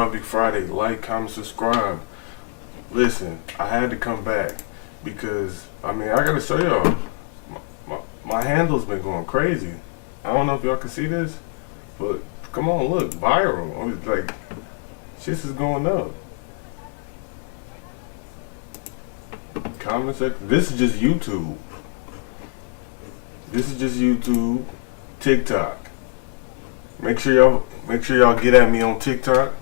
about Big Friday. Like, comment, subscribe. Listen, I had to come back because, I mean, I gotta show y'all. My handle's been going crazy. I don't know if y'all can see this, but come on, look, viral. I was like, shit is going up. Comment section. This is just YouTube. This is just YouTube. TikTok. Make sure y'all get at me on TikTok.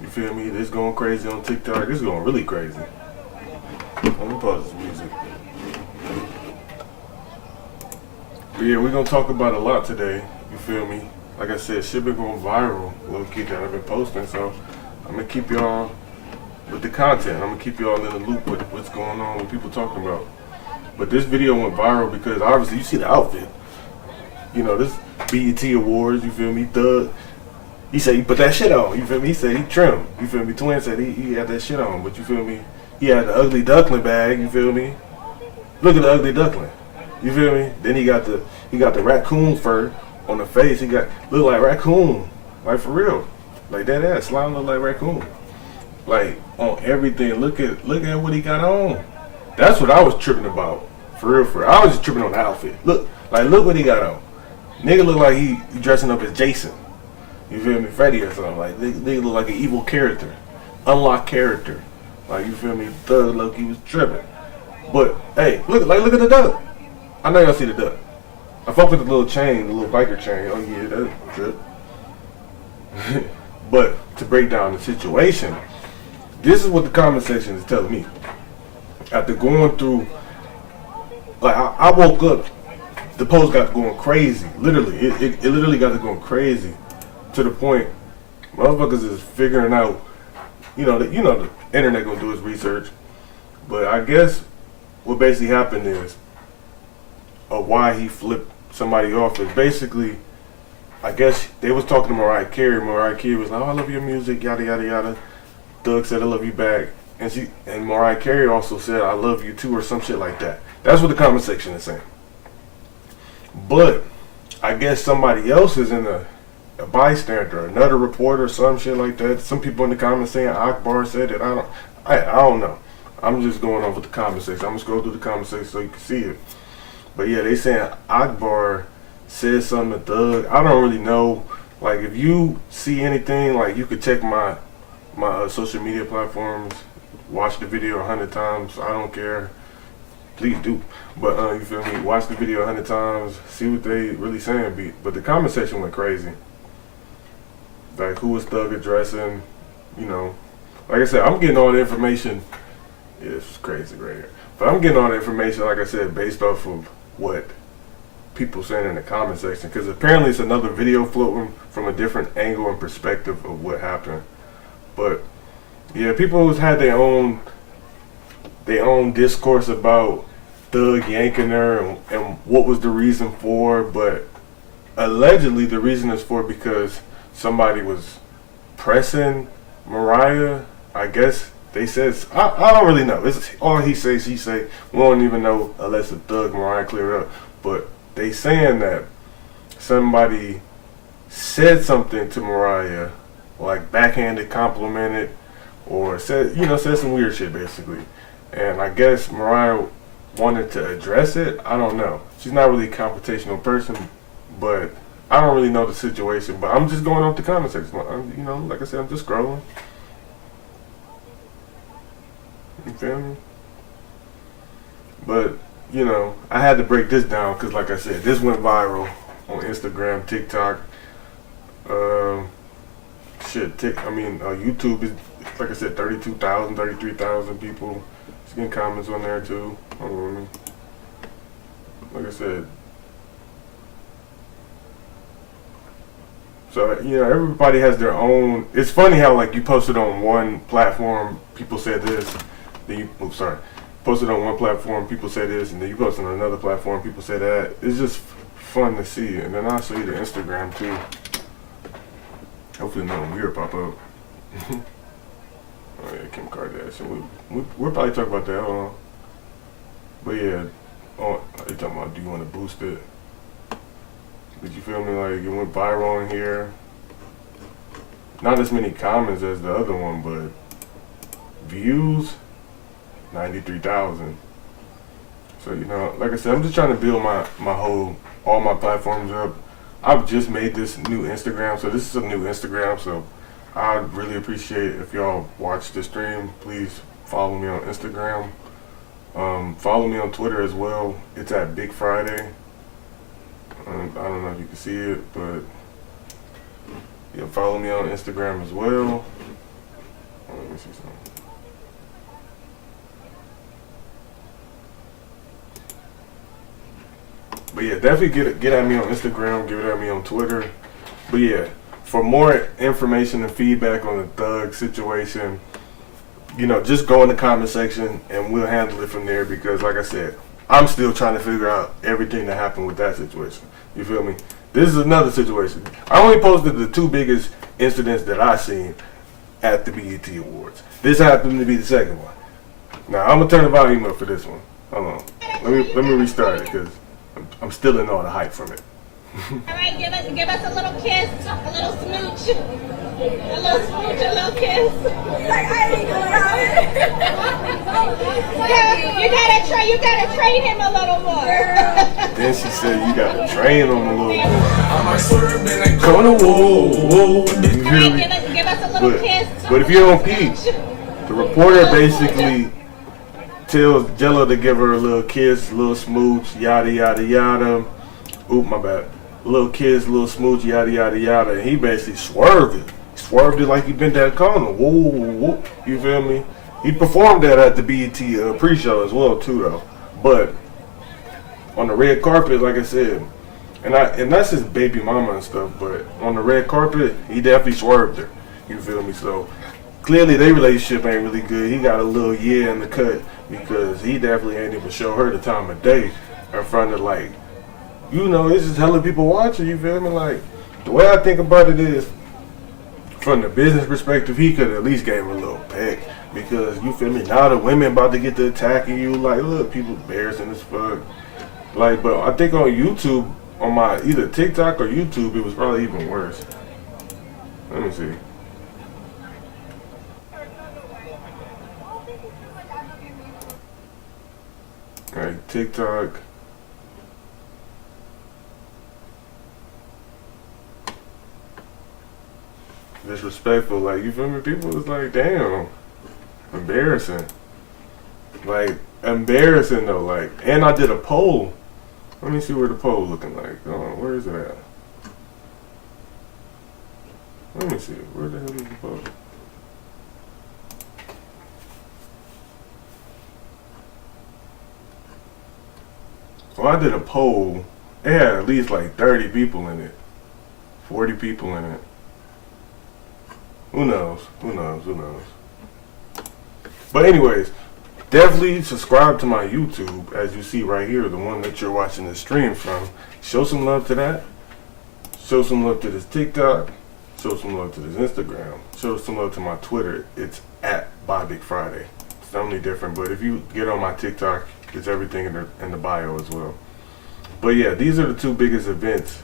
You feel me? This going crazy on TikTok. This is going really crazy. Let me pause this music. But yeah, we're gonna talk about a lot today. You feel me? Like I said, shit been going viral. Little kid that I've been posting, so I'm gonna keep y'all with the content. I'm gonna keep y'all in the loop with what's going on, what people talking about. But this video went viral because obviously you see the outfit. You know, this BET Awards, you feel me? Thug. He said he put that shit on, you feel me? He said he trimmed, you feel me? Twin said he had that shit on, but you feel me? He had the ugly duckling bag, you feel me? Look at the ugly duckling, you feel me? Then he got the raccoon fur on the face. He look like raccoon, like for real, like that ass. Slime look like raccoon, like on everything. Look at what he got on. That's what I was tripping about, for real, for real. I was just tripping on the outfit. Look what he got on. Nigga look like he dressing up as Jason. You feel me? Freddy or something. Like, they look like an evil character. Unlocked character. Like, you feel me? Thug look, he was tripping. But, hey, look at the duck. I know y'all see the duck. I fuck with the little chain, the little biker chain. Oh, yeah, that's trip. But, to break down the situation, this is what the comment section is telling me. After going through, like, I woke up, the post got going crazy. Literally, it literally got to going crazy. To the point, motherfuckers is figuring out, the internet gonna do its research, but I guess what basically happened is, why he flipped somebody off is basically, I guess they was talking to Mariah Carey. Mariah Carey was like, "Oh, I love your music, yada yada yada." Thug said, "I love you back," and Mariah Carey also said, "I love you too," or some shit like that. That's what the comment section is saying. But I guess somebody else is in a bystander, another reporter, some shit like that. Some people in the comments saying Akbar said it. I don't know. I'm just going off with the comment section. I'm gonna scroll through the comment section so you can see it. But yeah, they saying Akbar said something to Thug. I don't really know. Like, if you see anything, like, you could check my social media platforms, watch the video 100 times. I don't care. Please do. But you feel me? Watch the video 100 times. See what they really saying. But the comment section went crazy. Like, who was Thug addressing, like I said, I'm getting all the information. Yeah, it's crazy right here. But I'm getting all the information, like I said, based off of what people saying in the comment section. Because apparently it's another video floating from a different angle and perspective of what happened. But yeah, people who's had their own discourse about Thug yanking her and what was the reason for. But allegedly the reason is for because somebody was pressing Mariah. I guess they said, I don't really know. It's all he say, she say. We don't even know unless the Thug Mariah clear up. But they saying that somebody said something to Mariah, like backhanded, complimented, or said some weird shit basically. And I guess Mariah wanted to address it. I don't know. She's not really a confrontational person, but I don't really know the situation, but I'm just going off the comment section. Like I said, I'm just scrolling. You feel me? But, I had to break this down because, like I said, this went viral on Instagram, TikTok. YouTube is, like I said, 32,000, 33,000 people. It's getting comments on there too. Like I said. So, everybody has their own. It's funny how, like, you posted on one platform, people said this, then posted on one platform, people say this, and then you posted on another platform, people say that. It's just fun to see. And then I'll show you the Instagram too. Hopefully nothing weird pop up. Oh yeah, Kim Kardashian. We'll probably talk about that. But yeah, they talking about, do you want to boost it? Did you feel me? Like, it went viral in here. Not as many comments as the other one, but views 93,000. So like I said, I'm just trying to build all my platforms up. I've just made this new Instagram, so this is a new Instagram. So I'd really appreciate if y'all watch the stream. Please follow me on Instagram. Follow me on Twitter as well. It's at Big Friday. I don't know if you can see it, but yeah, follow me on Instagram as well. Let me see something. But yeah, definitely get at me on Instagram, get at me on Twitter. But yeah, for more information and feedback on the Thug situation, just go in the comment section and we'll handle it from there, because like I said, I'm still trying to figure out everything that happened with that situation. You feel me? This is another situation. I only posted the two biggest incidents that I seen at the BET Awards. This happened to be the second one. Now I'm gonna turn the volume up for this one. Hold on. Let me restart it, because I'm still in all the hype from it. All right, give us a little kiss, a little smooch, a little kiss. Yeah, you gotta train him a little more. Then she said you gotta train him a little more. Gonna whoa. Give us a little kiss. But if you don't peep, the reporter basically tells Jello to give her a little kiss, a little smooch, yada yada yada. Oop, my bad. A little kiss, a little smooch, yada yada yada. And he basically swerved it. Swerved it like he been that corner. Whoa. You feel me? He performed that at the BET pre-show as well too, though. But on the red carpet, like I said, and that's his baby mama and stuff. But on the red carpet, he definitely swerved her. You feel me? So clearly their relationship ain't really good. He got a little yeah in the cut, because he definitely ain't even show her the time of day in front of, like, it's just hella people watching. You feel me? Like, the way I think about it is, from the business perspective, he could at least gave her a little peck, because you feel me? Now the women about to get to attacking you. Like, look, people embarrassing as fuck. Like, but I think on YouTube, on my either TikTok or YouTube, it was probably even worse. Let me see. Alright, TikTok. Disrespectful, like, you feel me? People was like, damn, embarrassing. Like, embarrassing though, like, and I did a poll. Let me see where the poll looking like. Where is it at? Let me see, where the hell is the poll? So I did a poll. It had at least like 30 people in it, 40 people in it. Who knows? But anyways, definitely subscribe to my YouTube, as you see right here, the one that you're watching the stream from. Show some love to that. Show some love to this TikTok. Show some love to this Instagram. Show some love to my Twitter. It's at ByBigFriday. It's only different, but if you get on my TikTok, it's everything in the bio as well. But yeah, these are the two biggest events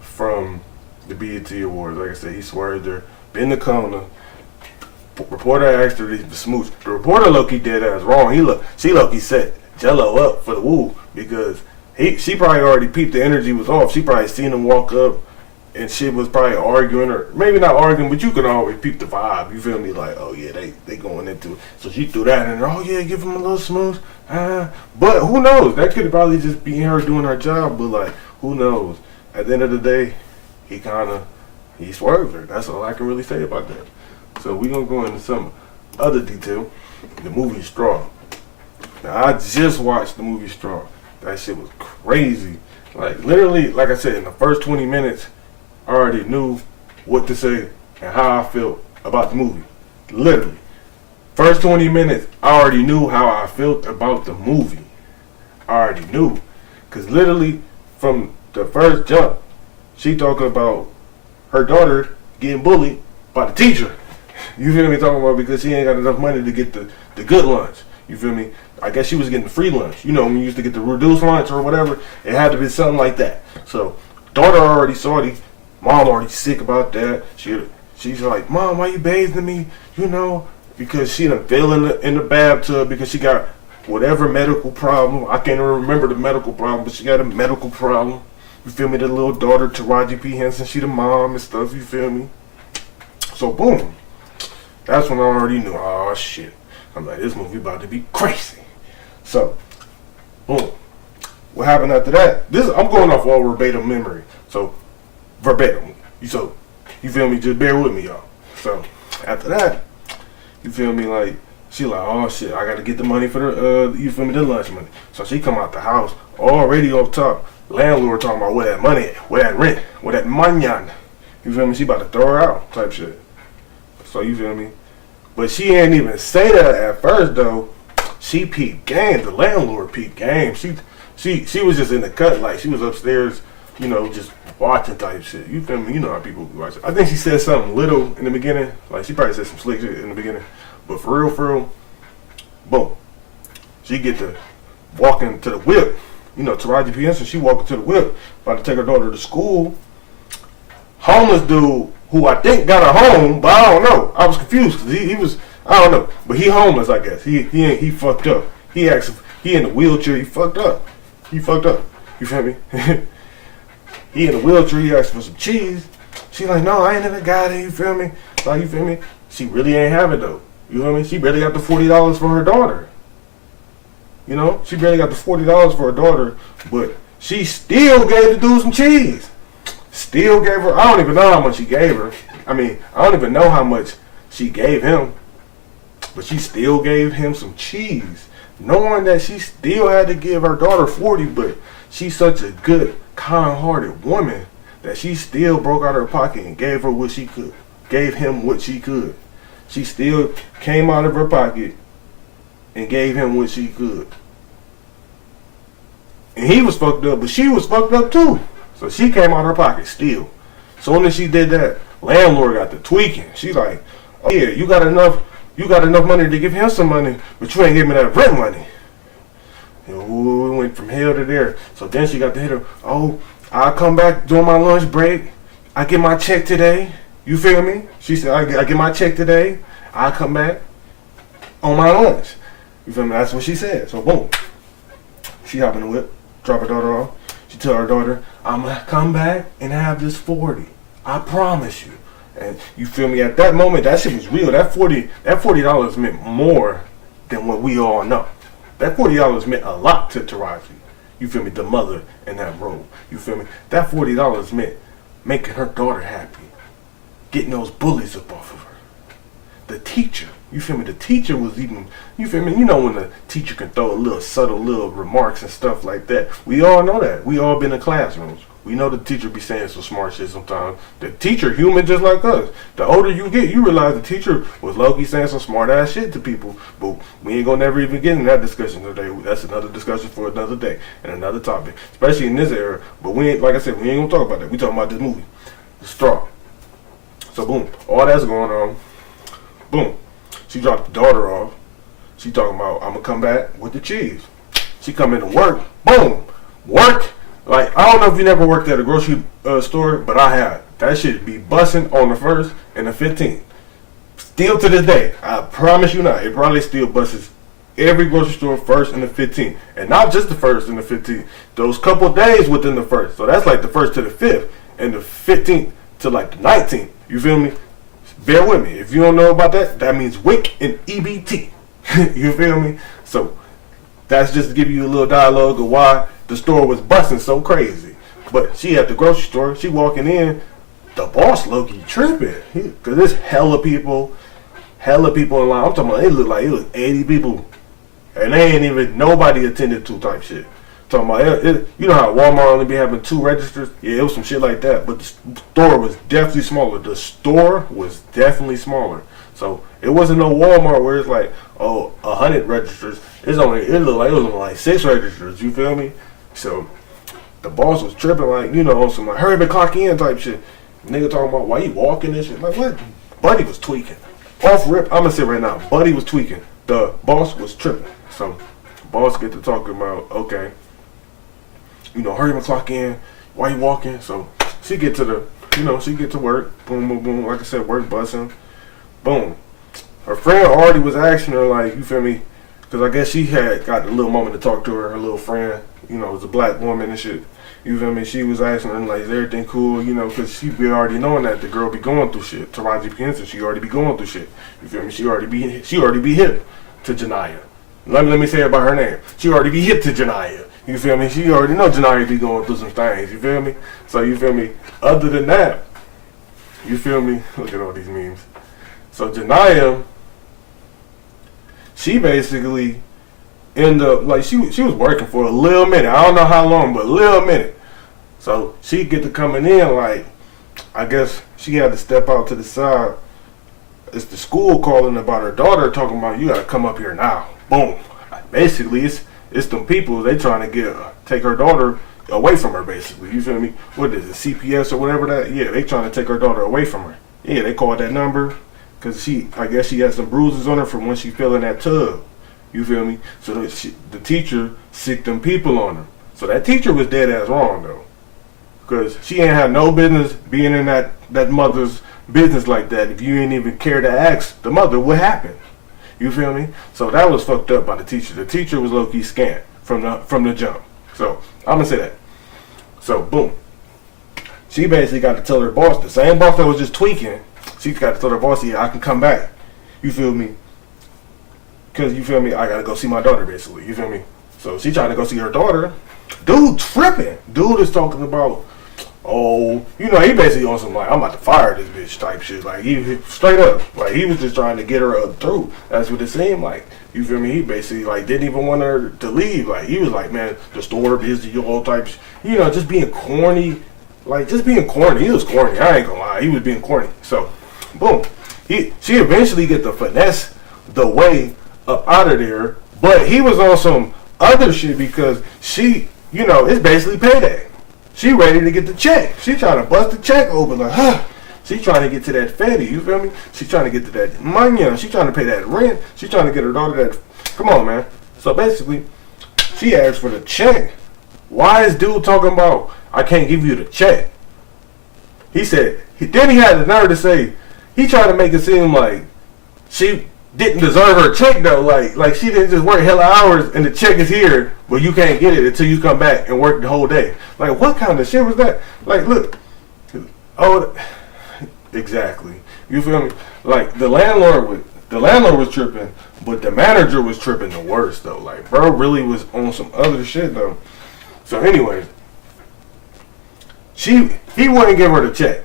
from the BET Awards. Like I said, he swerved her. In the corner, reporter asked her to smooch. The reporter low-key did as wrong. She low-key set Jello up for the woo, because she probably already peeped the energy was off. She probably seen him walk up, and she was probably arguing, or maybe not arguing, but you can always peep the vibe. You feel me? Like, oh yeah, they going into it. So she threw that in there. Oh yeah, give him a little smooch. But who knows? That could probably just be her doing her job. But like, who knows? At the end of the day, he swerved her. That's all I can really say about that. So we're going to go into some other detail. The movie Straw. Now, I just watched the movie Straw. That shit was crazy. Like, literally, like I said, in the first 20 minutes, I already knew what to say and how I felt about the movie. Literally. First 20 minutes, I already knew how I felt about the movie. I already knew. Because literally, from the first jump, she talking about her daughter getting bullied by the teacher. You feel me? Talking about because she ain't got enough money to get the good lunch. You feel me? I guess she was getting the free lunch. You know, when you used to get the reduced lunch or whatever, it had to be something like that. So, daughter already salty. Mom already sick about that. she's like, Mom, why you bathing me? You know, because she done fell in the bathtub because she got whatever medical problem. I can't even remember the medical problem, but she got a medical problem. You feel me? The little daughter, Taraji P. Henson, she the mom and stuff, you feel me? So boom. That's when I already knew, oh shit. I'm like, this movie about to be crazy. So, boom. What happened after that? I'm going off all verbatim memory. So, verbatim. So, you feel me? Just bear with me, y'all. So, after that, you feel me? Like, she like, oh shit, I gotta get the money for the, you feel me, the lunch money. So she come out the house, already off top. Landlord talking about where that money at, where that rent, where that manyan. You feel me? She about to throw her out, type shit. So you feel me? But she ain't even say that at first though. She peeped game. The landlord peeped game. She was just in the cut, like she was upstairs, you know, just watching type shit. You feel me? You know how people watch it. I think she said something little in the beginning. Like she probably said some slick shit in the beginning. But for real, boom. She get to walking to the whip. You know, Taraji P. Henson, she walking to the whip, about to take her daughter to school. Homeless dude, who I think got her home, but I don't know. I was confused because he was, I don't know. But he homeless, I guess. He fucked up. He in a wheelchair, he fucked up. You feel me? He in a wheelchair, he asked for some cheese. She like, no, I ain't never got it, you feel me? Like, you feel me? She really ain't have it though. You feel me? She barely got the $40 for her daughter. You know? She barely got the $40 for her daughter, but she still gave the dude some cheese. Still gave her, I don't even know how much she gave her. I mean, I don't even know how much she gave him, but she still gave him some cheese. Knowing that she still had to give her daughter 40, but she's such a good, kind-hearted woman that she still broke out her pocket and gave her what she could. Gave him what she could. She still came out of her pocket and gave him what she could. And he was fucked up, but she was fucked up too. So she came out of her pocket still. Soon as she did that, landlord got to tweaking. She's like, oh yeah, you got enough money to give him some money, but you ain't give me that rent money. And we went from hell to there. So then she got to hit her, oh, I'll come back during my lunch break. I get my check today. You feel me? She said, I get my check today. I'll come back on my lunch. You feel me? That's what she said. So boom. She hop in the whip, drop her daughter off. She tell her daughter, I'm going to come back and have this 40. I promise you. And you feel me? At that moment, that shit was real. That $40 meant more than what we all know. That $40 meant a lot to Taraji. You feel me? The mother in that role. You feel me? That $40 meant making her daughter happy. Getting those bullies up off of her. The teacher. You feel me? The teacher was even, you feel me? You know when the teacher can throw a little subtle little remarks and stuff like that. We all know that. We all been in classrooms. We know the teacher be saying some smart shit sometimes. The teacher human just like us. The older you get, you realize the teacher was low-key saying some smart ass shit to people. But we ain't gonna never even get in that discussion today. That's another discussion for another day and another topic. Especially in this era. But we ain't, like I said, we ain't gonna talk about that. We talking about this movie. The Straw. So boom. All that's going on. Boom. She dropped the daughter off. She talking about, I'm gonna come back with the cheese. She come into work. Boom. Work. Like, I don't know if you never worked at a grocery store, but I have. That shit be busting on the 1st and the 15th. Still to this day, I promise you not. It probably still busts every grocery store 1st and the 15th. And not just the 1st and the 15th. Those couple days within the 1st. So that's like the 1st to the 5th and the 15th to like the 19th. You feel me? Bear with me. If you don't know about that, that means WIC and EBT. You feel me? So that's just to give you a little dialogue of why the store was busting so crazy. But she at the grocery store, she walking in, the boss low-key tripping. Cause there's hella people in line. I'm talking about it looked like it was 80 people. And they ain't even nobody attended to type shit. Talking about it, you know how Walmart only be having 2 registers? Yeah, it was some shit like that. But the store was definitely smaller. The store was definitely smaller. So it wasn't no Walmart where it's like, oh, 100 registers. It looked like it was only like 6 registers. You feel me? So the boss was tripping, like, you know, on some like hurry up and clock in type shit. Nigga talking about why you walking and shit. Like what? Buddy was tweaking. Off rip, I'm gonna say right now, Buddy was tweaking. The boss was tripping. So boss get to talking about, okay, you know, hurry up and clock in. Why you walking? So she get to the, you know, she get to work. Boom, boom, boom. Like I said, work busting. Boom. Her friend already was asking her, like, you feel me? Because I guess she had got a little moment to talk to her little friend. You know, it was a black woman and shit. You feel me? She was asking her, like, is everything cool? You know, because she be already knowing that the girl be going through shit. Taraji P. Henson, she already be going through shit. You feel me? She already be hip to Janiyah. Let me say it by her name. She already be hip to Janiyah. You feel me? She already know Janiyah be going through some things. You feel me? So, you feel me? Other than that, you feel me? Look at all these memes. So, Janiyah, she basically ended up, like, she was working for a little minute. I don't know how long, but a little minute. So she get to coming in, like, I guess she had to step out to the side. It's the school calling about her daughter, talking about, you gotta come up here now. Boom. Basically, it's them people, they trying to take her daughter away from her, basically. You feel me? What is it, CPS or whatever that? Yeah, they trying to take her daughter away from her. Yeah, they called that number because I guess she had some bruises on her from when she fell in that tub. You feel me? So the teacher sicked them people on her. So that teacher was dead ass wrong, though. Because she ain't had no business being in that mother's business like that if you ain't even care to ask the mother what happened. You feel me? So that was fucked up by the teacher. The teacher was low-key scant from the jump. So I'm going to say that. So, boom. She basically got to tell her boss, the same boss that was just tweaking, she got to tell her boss, yeah, I can come back. You feel me? Because, you feel me, I got to go see my daughter, basically. You feel me? So she trying to go see her daughter. Dude tripping. Dude is talking about, oh, you know, he basically on some, like, I'm about to fire this bitch type shit. Like, he straight up. Like, he was just trying to get her up through. That's what it seemed like. You feel me? He basically, like, didn't even want her to leave. Like, he was like, man, the store busy, all types. You know, just being corny. Like, just being corny. He was corny. I ain't gonna lie. He was being corny. So, boom. She eventually get the finesse the way up out of there. But he was on some other shit because she, you know, it's basically payday. She ready to get the check. She trying to bust the check open like, huh. She trying to get to that fatty, you feel me? She trying to get to that money. She trying to pay that rent. She trying to get her daughter that. Come on, man. So basically, she asked for the check. Why is dude talking about, I can't give you the check? He said, then he had the nerve to say, he tried to make it seem like she didn't deserve her check though. Like she didn't just work hella hours and the check is here, but you can't get it until you come back and work the whole day. Like, what kind of shit was that? Like, look. Oh, exactly. You feel me? Like, the landlord was tripping, but the manager was tripping the worst though. Like, bro really was on some other shit though. So anyways, he wouldn't give her the check.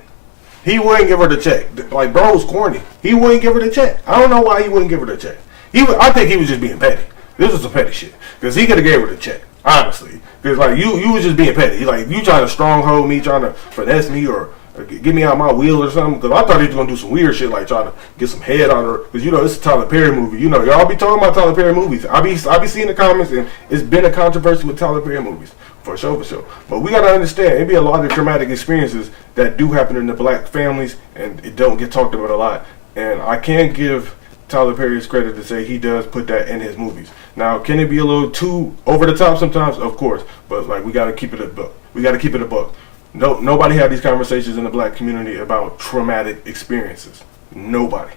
He wouldn't give her the check. Like, bro was corny. He wouldn't give her the check. I don't know why he wouldn't give her the check. I think he was just being petty. This was some petty shit. Because he could have gave her the check, honestly. Because, like, you was just being petty. Like, you trying to stronghold me, trying to finesse me, or get me out my wheel or something. Because I thought he was going to do some weird shit, like trying to get some head out of her. Because, you know, it's a Tyler Perry movie. You know, y'all be talking about Tyler Perry movies. I be seeing the comments, and it's been a controversy with Tyler Perry movies. For sure. But we got to understand, it be a lot of traumatic experiences that do happen in the black families, and it don't get talked about a lot. And I can't give Tyler Perry his credit to say he does put that in his movies. Now, can it be a little too over the top sometimes? Of course. But, like, we got to keep it a buck. No, nobody had these conversations in the black community about traumatic experiences. Nobody.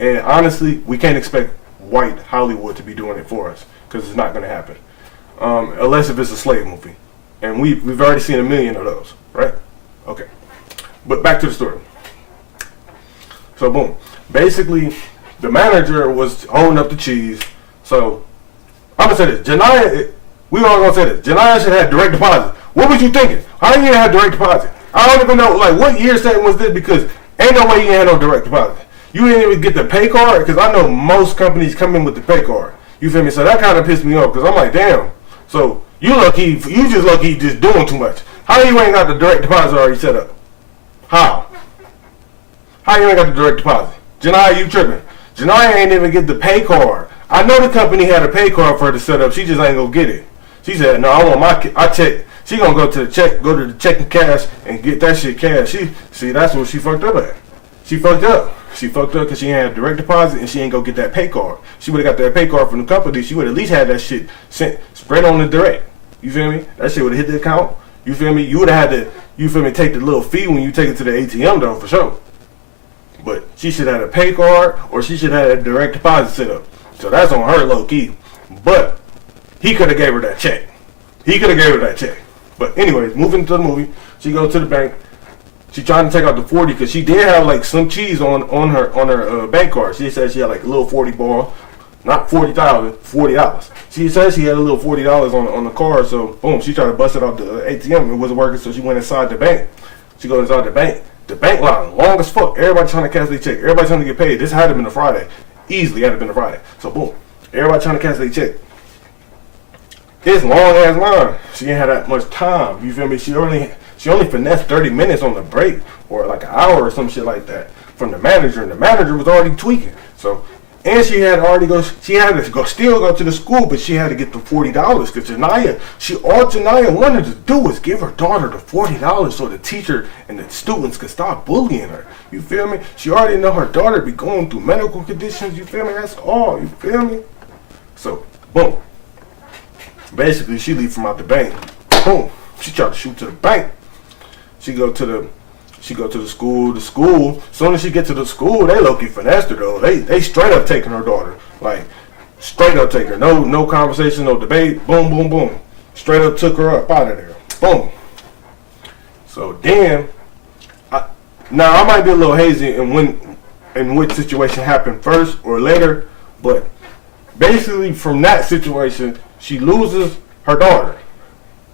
And honestly, we can't expect white Hollywood to be doing it for us, because it's not going to happen. Unless if it's a slave movie. And we've already seen 1 million of those, right? Okay. But back to the story. So, boom. Basically, the manager was holding up the cheese. So, I'm going to say this. Janiyah, we all going to say this. Janiyah should have direct deposit. What was you thinking? How you have direct deposit? I don't even know, like, what year setting was this? Because ain't no way you had no direct deposit. You didn't even get the pay card? Because I know most companies come in with the pay card. You feel me? So that kind of pissed me off. Because I'm like, damn. So, you just lucky just doing too much. How you ain't got the direct deposit already set up? How you ain't got the direct deposit? Janiyah, you tripping. Janiyah ain't even get the pay card. I know the company had a pay card for her to set up. She just ain't gonna get it. She said, no, I want I check. She gonna go to the checking cash and get that shit cash. See, that's what she fucked up at. She fucked up. She fucked up because she ain't had direct deposit and she ain't gonna get that pay card. She would have got that pay card from the company. She would at least had that shit sent spread on the direct. You feel me? That shit would have hit the account. You feel me? You would have had to you feel me, take the little fee when you take it to the ATM though, for sure. But she should have had a pay card, or she should have had a direct deposit set up. So that's on her low key. But he could have gave her that check. He could have gave her that check. But anyways, moving to the movie, she goes to the bank. She trying to take out the 40 because she did have like some cheese on her bank card. She said she had like a little 40 ball, not $40,000, $40. She said she had a little $40 on the card. So boom, she tried to bust it off the ATM. It wasn't working, so she went inside the bank. She goes inside the bank. The bank line long as fuck. Everybody trying to cash their check. Everybody trying to get paid. This had to have been a Friday. Easily had to have been a Friday. So boom, everybody trying to cash their check. It's long ass line. She ain't had that much time. You feel me? She only finessed 30 minutes on the break, or like an hour or some shit like that from the manager, and the manager was already tweaking. So, and she had to go to the school, but she had to get the $40 because all Janiyah wanted to do was give her daughter the $40 so the teacher and the students could stop bullying her. You feel me? She already know her daughter be going through medical conditions. You feel me? That's all. You feel me? So, boom. Basically, she leave from out the bank. Boom. She tried to shoot to the bank. She go to the school. The school, as soon as she get to the school, they low-key finessed her though. They straight up taking her daughter. Like, straight up take her. No conversation, no debate. Boom, boom, boom. Straight up took her up out of there. Boom. So then, now I might be a little hazy in which situation happened first or later, but basically from that situation, she loses her daughter.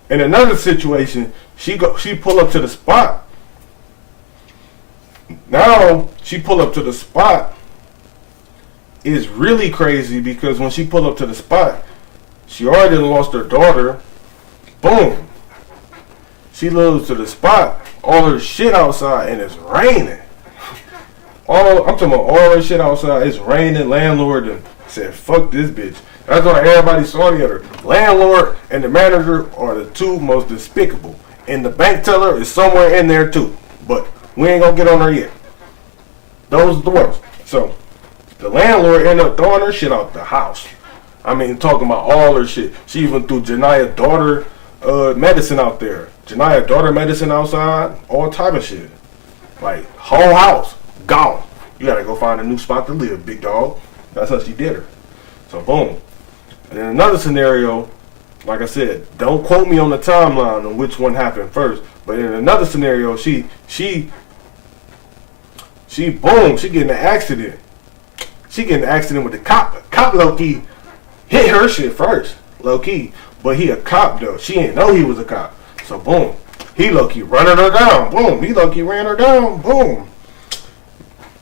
In another situation, she pull up to the spot. Now she pull up to the spot is really crazy because when she pull up to the spot, she already lost her daughter. Boom. She moves to the spot, all her shit outside, and it's raining. I'm talking about all her shit outside. It's raining. Landlord said, "Fuck this bitch." That's why everybody saw the other. Landlord and the manager are the two most despicable. And the bank teller is somewhere in there too. But we ain't gonna get on her yet. Those are the worst. So, the landlord ended up throwing her shit out the house. I mean, talking about all her shit. She even threw Janiyah's daughter medicine out there. Janiyah's daughter medicine outside. All type of shit. Like, whole house. Gone. You gotta go find a new spot to live, big dog. That's how she did her. So, boom. And in another scenario, like I said, don't quote me on the timeline on which one happened first. But in another scenario, she boom, she get in an accident. She get in an accident with the cop. Cop low-key hit her shit first, low-key. But he a cop though. She didn't know he was a cop. So boom, he low-key running her down. Boom, he low-key ran her down. Boom.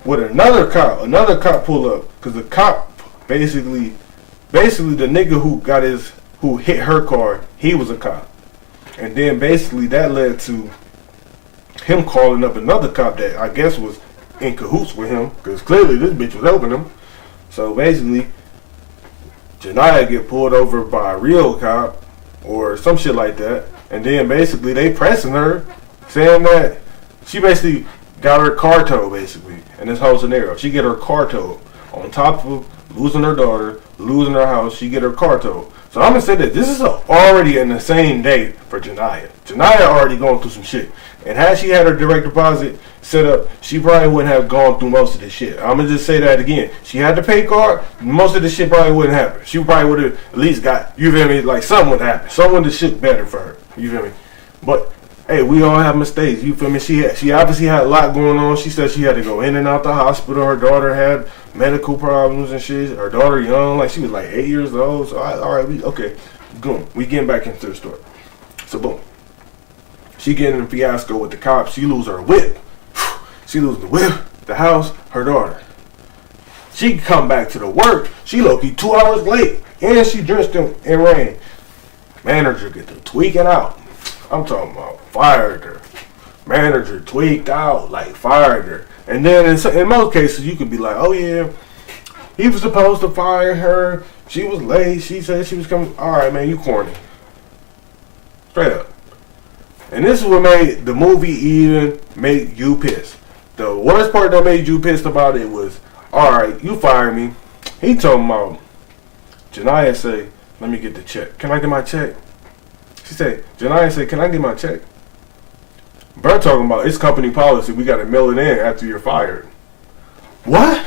With another cop pull up, cause the cop basically the nigga who hit her car, he was a cop. And then basically that led to him calling up another cop that I guess was in cahoots with him, because clearly this bitch was helping him. So basically, Janiyah get pulled over by a real cop or some shit like that. And then basically they pressing her, saying that she basically got her car towed basically in this whole scenario. She get her car towed on top of losing her daughter, losing her house. She get her car towed. So I'm gonna say that this is already in the same day for Janiyah. Janiyah already going through some shit. And had she had her direct deposit set up, she probably wouldn't have gone through most of this shit. I'm gonna just say that again. She had the pay card, most of this shit probably wouldn't happen. She probably would have at least got, you feel me, like something would happen. Someone to shit better for her. You feel me? But hey, we all have mistakes. You feel me? She obviously had a lot going on. She said she had to go in and out the hospital. Her daughter had medical problems and shit. Her daughter young, like she was like 8 years old. So all right, we getting back into the story. So boom, she getting in a fiasco with the cops. She lose her whip. She lose the whip, the house, her daughter. She come back to the work. She low-key 2 hours late, and she drenched in rain. Manager get to tweaking out. I'm talking about fired her. Manager tweaked out, like fired her. And then in most cases, you could be like, oh yeah, he was supposed to fire her. She was late. She said she was coming. All right, man, you corny. Straight up. And this is what made the movie even make you pissed. The worst part that made you pissed about it was, all right, you fired me. He told him, Janiyah say, let me get the check. Can I get my check? She said, Janiyah said, can I get my check? Bro talking about it's company policy. We got to mail it in after you're fired. What?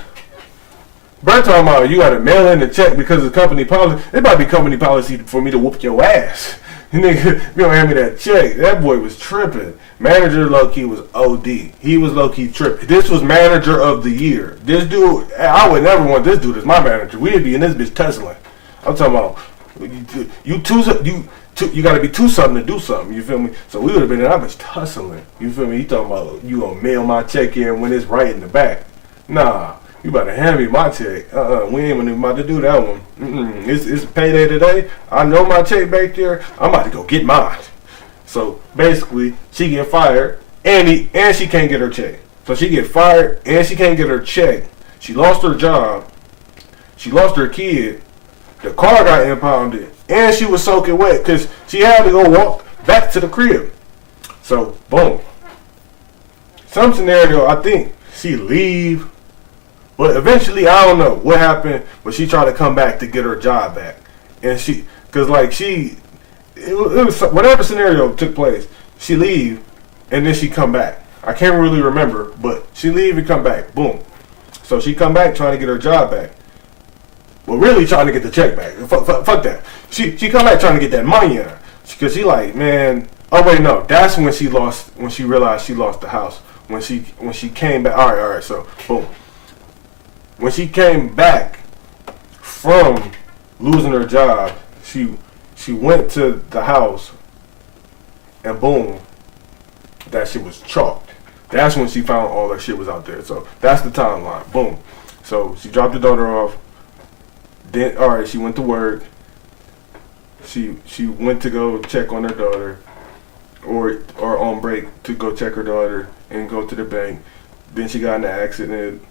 Bro talking about you got to mail in the check because of company policy. It might be company policy for me to whoop your ass. Nigga, you don't hand me that check. That boy was tripping. Manager low-key was OD. He was low-key tripping. This was manager of the year. This dude, I would never want this dude as my manager. We'd be in this bitch tussling. I'm talking about you got to be two something to do something. You feel me? So we would have been in that bitch tussling. You feel me? He talking about you gonna mail my check in when it's right in the back. Nah. You better hand me my check. We ain't even about to do that one. It's payday today. I know my check back there. I'm about to go get mine. So basically, she get fired and she can't get her check. So she get fired and she can't get her check. She lost her job. She lost her kid. The car got impounded and she was soaking wet because she had to go walk back to the crib. So boom. Some scenario, I think she leave. But eventually, I don't know what happened, but she tried to come back to get her job back. And it was whatever scenario took place, she leave, and then she come back. I can't really remember, but she leave and come back, boom. So she come back trying to get her job back. Well, really trying to get the check back. Fuck that. She come back trying to get that money in her. Because she like, man, oh wait, no, that's when she realized she lost the house. When she came back, all right, so, boom. When she came back from losing her job, she went to the house and boom, that shit was chalked. That's when she found all her shit was out there. So that's the timeline. Boom. So she dropped the daughter off. Then she went to work. She went to go check on her daughter, or on break to go check her daughter and go to the bank. Then she got in an accident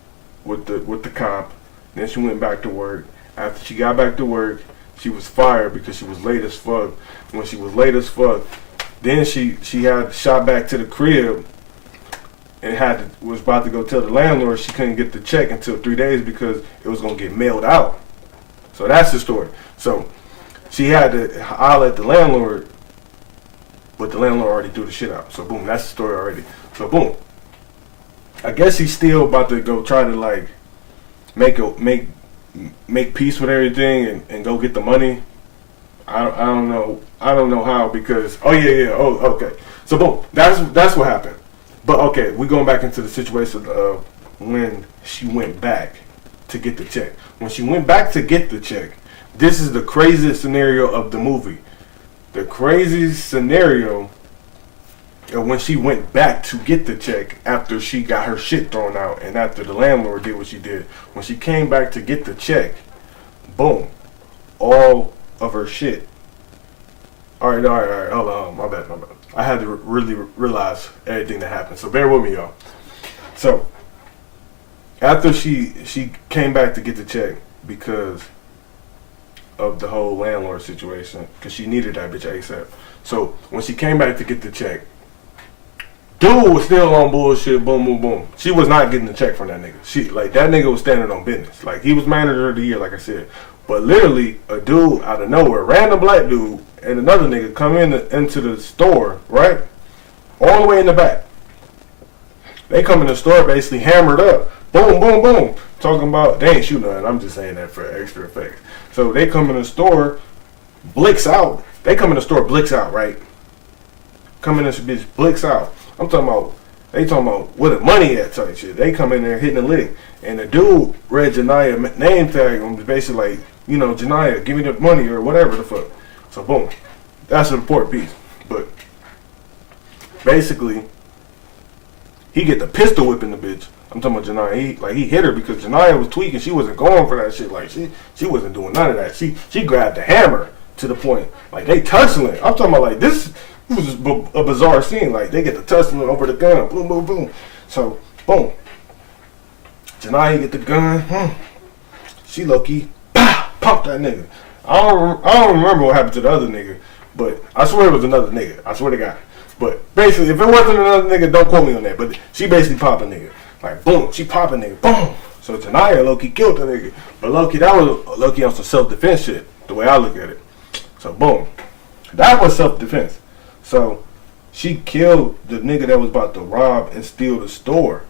with the cop. Then she went back to work. After she got back to work, she was fired because she was late as fuck. When she was late as fuck, then she had shot back to the crib and was about to go tell the landlord she couldn't get the check until 3 days because it was gonna get mailed out. So that's the story. So she had to holler at the landlord, but the landlord already threw the shit out. So boom, that's the story already. So boom. I guess he's still about to go try to like make peace with everything and go get the money. I don't know how because okay. So boom, that's what happened. But okay, we going back into the situation of when she went back to get the check. When she went back to get the check, this is the craziest scenario of the movie. The craziest scenario when she went back to get the check after she got her shit thrown out and after the landlord did what she did. When she came back to get the check, boom, all of her shit. All right, hold on, my bad. I had to really realize everything that happened, so bear with me, y'all. So, after she came back to get the check because of the whole landlord situation, because she needed that bitch ASAP. So, when she came back to get the check, dude was still on bullshit, boom, boom, boom. She was not getting the check from that nigga. That nigga was standing on business. Like, he was manager of the year, like I said. But literally, a dude out of nowhere, random black dude, and another nigga come into the store, right? All the way in the back. They come in the store basically hammered up. Boom, boom, boom. Talking about, they ain't shooting nothing. I'm just saying that for extra effect. So they come in the store, blicks out. They come in the store, blicks out, right? Come in this bitch, blicks out. I'm talking about, they talking about where the money at type shit. They come in there hitting a lick. And the dude read Janiyah name tag and was basically like, you know, Janiyah, give me the money or whatever the fuck. So boom. That's an important piece. But basically, he get the pistol whipping the bitch. I'm talking about Janiyah. He hit her because Janiyah was tweaking. She wasn't going for that shit. Like she wasn't doing none of that. She grabbed the hammer to the point. Like they tussling. I'm talking about like this was a bizarre scene. Like they get the tussling over the gun. Boom, boom, boom. So boom. Janiyah get the gun. She low key pop that nigga. I don't remember what happened to the other nigga, but I swear it was another nigga. I swear to God. But basically, if it wasn't another nigga, don't quote me on that. But she basically popped a nigga. Like boom, she popped a nigga. Boom. So Janiyah low key killed the nigga. But low key, that was low key on some self defense shit. The way I look at it. So boom, that was self defense. So She killed the nigga that was about to rob and steal the store.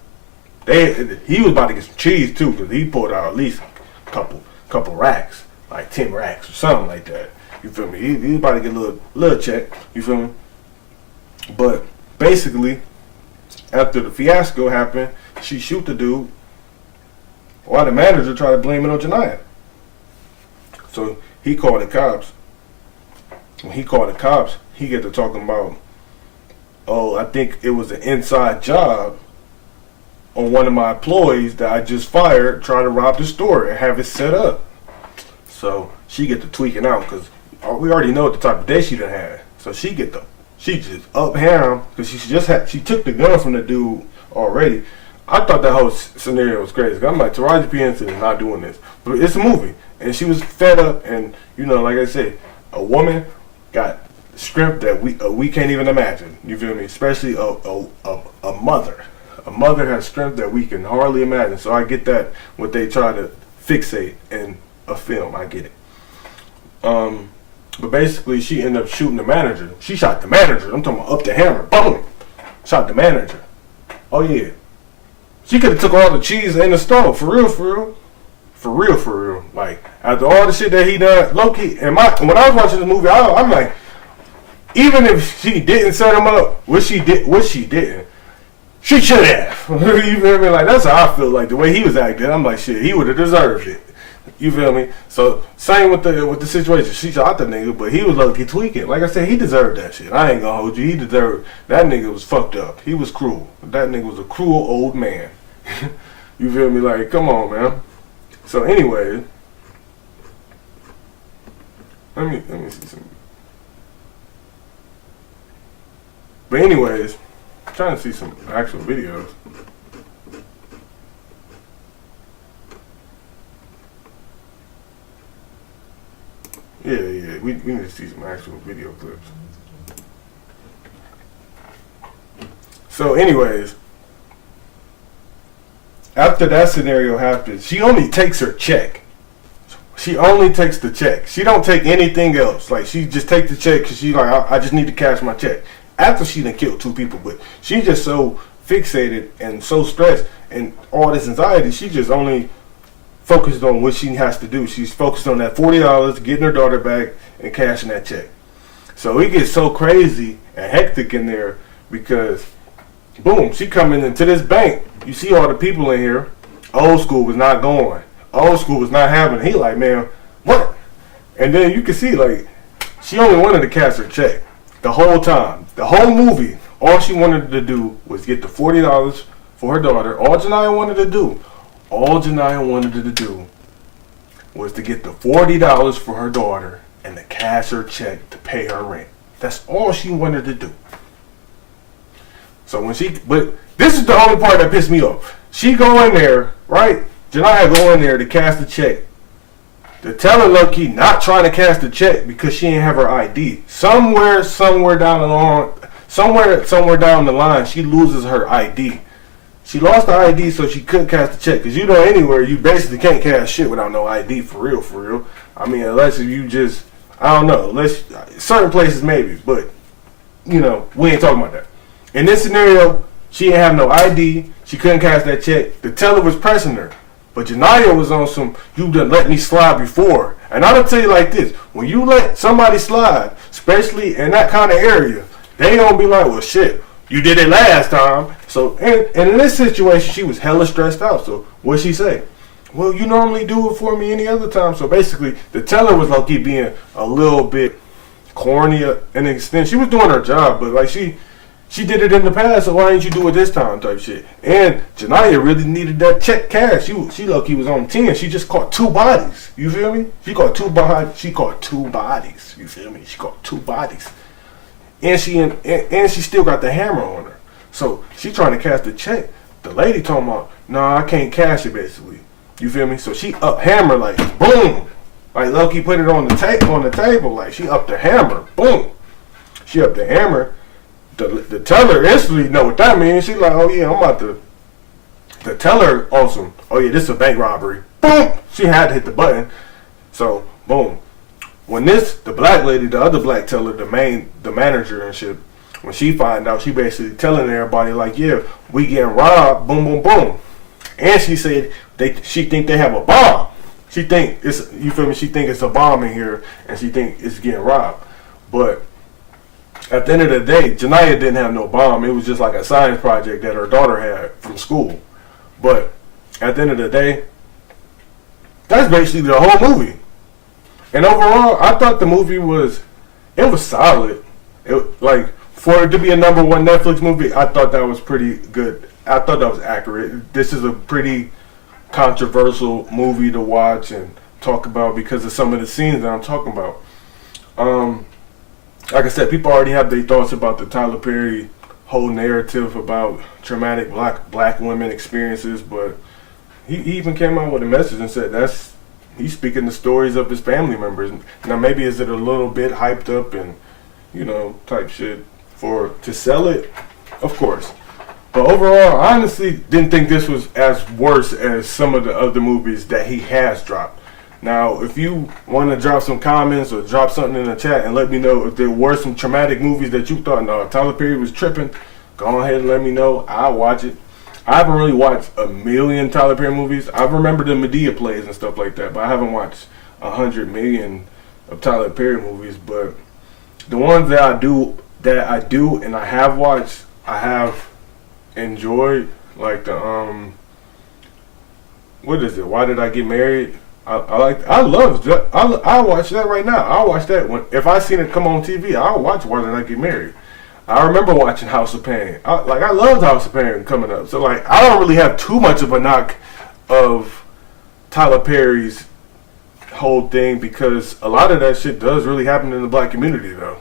He was about to get some cheese too, because he pulled out at least a couple racks, like 10 racks or something like that. You feel me? He was about to get a little check. You feel me? But basically, after the fiasco happened, she shoot the dude, while the manager tried to blame it on Janiyah. So he called the cops. When he called the cops, he get to talking about, oh, I think it was an inside job on one of my employees that I just fired trying to rob the store and have it set up. So she get to tweaking out because we already know the type of day she done had. So she just up ham because she took the gun from the dude already. I thought that whole scenario was crazy. I'm like, Taraji P. Henson is not doing this. But it's a movie. And she was fed up. And, you know, like I said, a woman got strength that we can't even imagine. You feel me? Especially a mother. A mother has strength that we can hardly imagine. So I get that, what they try to fixate in a film. I get it. But basically, she ended up shooting the manager. She shot the manager. I'm talking about up the hammer. Boom! Shot the manager. Oh, yeah. She could have took all the cheese in the stove. For real, for real. For real, for real. Like, after all the shit that he done, low-key, and when I was watching this movie, I'm like, even if she didn't set him up, what she didn't, she should have. You feel me? Like, that's how I feel. Like, the way he was acting, I'm like, shit, he would have deserved it. You feel me? So, same with the situation. She shot the nigga, but he was low-key tweaking. Like I said, he deserved that shit. I ain't gonna hold you. He deserved, that nigga was fucked up. He was cruel. That nigga was a cruel old man. You feel me? Like, come on, man. So, anyway, let me see something. But anyways, I'm trying to see some actual videos. Yeah, we need to see some actual video clips. So anyways, after that scenario happens, she only takes her check. She only takes the check. She don't take anything else. Like, she just take the check because she like, I just need to cash my check. After she done killed 2 people, but she just so fixated and so stressed and all this anxiety, she just only focused on what she has to do. She's focused on that $40, getting her daughter back, and cashing that check. So it gets so crazy and hectic in there because, boom, she coming into this bank. You see all the people in here. Old school was not going. Old school was not having it. He like, man, what? And then you can see, like, she only wanted to cash her check the whole time. The whole movie, all she wanted to do was get the $40 for her daughter. All Janiyah wanted to do was to get the $40 for her daughter and to cash her check to pay her rent. That's all she wanted to do. So but this is the only part that pissed me off. She go in there, right? Janiyah go in there to cash the check. The teller low-key not trying to cash the check because she didn't have her ID. Somewhere down the line, she loses her ID. She lost the ID, so she couldn't cash the check. Because you know, anywhere, you basically can't cash shit without no ID, for real. I mean, unless you just, I don't know. Unless, certain places maybe, but, you know, we ain't talking about that. In this scenario, she didn't have no ID. She couldn't cash that check. The teller was pressing her. But Janiyah was on some, you done let me slide before. And I'm going to tell you like this. When you let somebody slide, especially in that kind of area, they going to be like, well, shit, you did it last time. So, and in this situation, she was hella stressed out. So, what'd she say? Well, you normally do it for me any other time. So, basically, the teller was low-key being a little bit corny in an extent. She was doing her job, but, like, she did it in the past, so why didn't you do it this time type shit. And Janiyah really needed that check cash. She low-key was on 10. She just caught 2 bodies. You feel me? She caught 2 bodies. You feel me? She caught 2 bodies. And she still got the hammer on her. So she trying to cash the check. The lady talking about, nah, I can't cash it basically. You feel me? So she up hammer like boom. Like low-key put it on the table. Like she up the hammer. Boom. She up the hammer. The teller instantly know what that means. She like, oh yeah, I'm about to. The teller awesome. Oh yeah, this is a bank robbery. Boom. She had to hit the button. So boom. When the black lady, the other black teller, the manager and shit, when she find out, she basically telling everybody like, yeah, we getting robbed, boom, boom, boom. And she said she think they have a bomb. She think it's, you feel me? She think it's a bomb in here, and she think it's getting robbed. But at the end of the day, Janiyah didn't have no bomb. It was just like a science project that her daughter had from school. But at the end of the day, that's basically the whole movie. And overall, I thought the movie was solid. Like, for it to be a #1 Netflix movie, I thought that was pretty good. I thought that was accurate. This is a pretty controversial movie to watch and talk about because of some of the scenes that I'm talking about. Like I said, people already have their thoughts about the Tyler Perry whole narrative about traumatic black women experiences, but he even came out with a message and said he's speaking the stories of his family members. Now maybe is it a little bit hyped up and type shit to sell it? Of course. But overall, I honestly didn't think this was as worse as some of the other movies that he has dropped. Now, if you want to drop some comments or drop something in the chat and let me know if there were some traumatic movies that you thought, no, Tyler Perry was tripping, go ahead and let me know. I'll watch it. I haven't really watched a million Tyler Perry movies. I remember the Medea plays and stuff like that, but I haven't watched 100 million of Tyler Perry movies. But the ones that I do and I have watched, I have enjoyed, like the what is it? Why Did I Get Married? I watch that right now. I'll watch that if I seen it come on TV. I'll watch Why Did I Get Married. I remember watching House of Pain. I loved House of Pain coming up. So like I don't really have too much of a knock of Tyler Perry's whole thing because a lot of that shit does really happen in the black community though.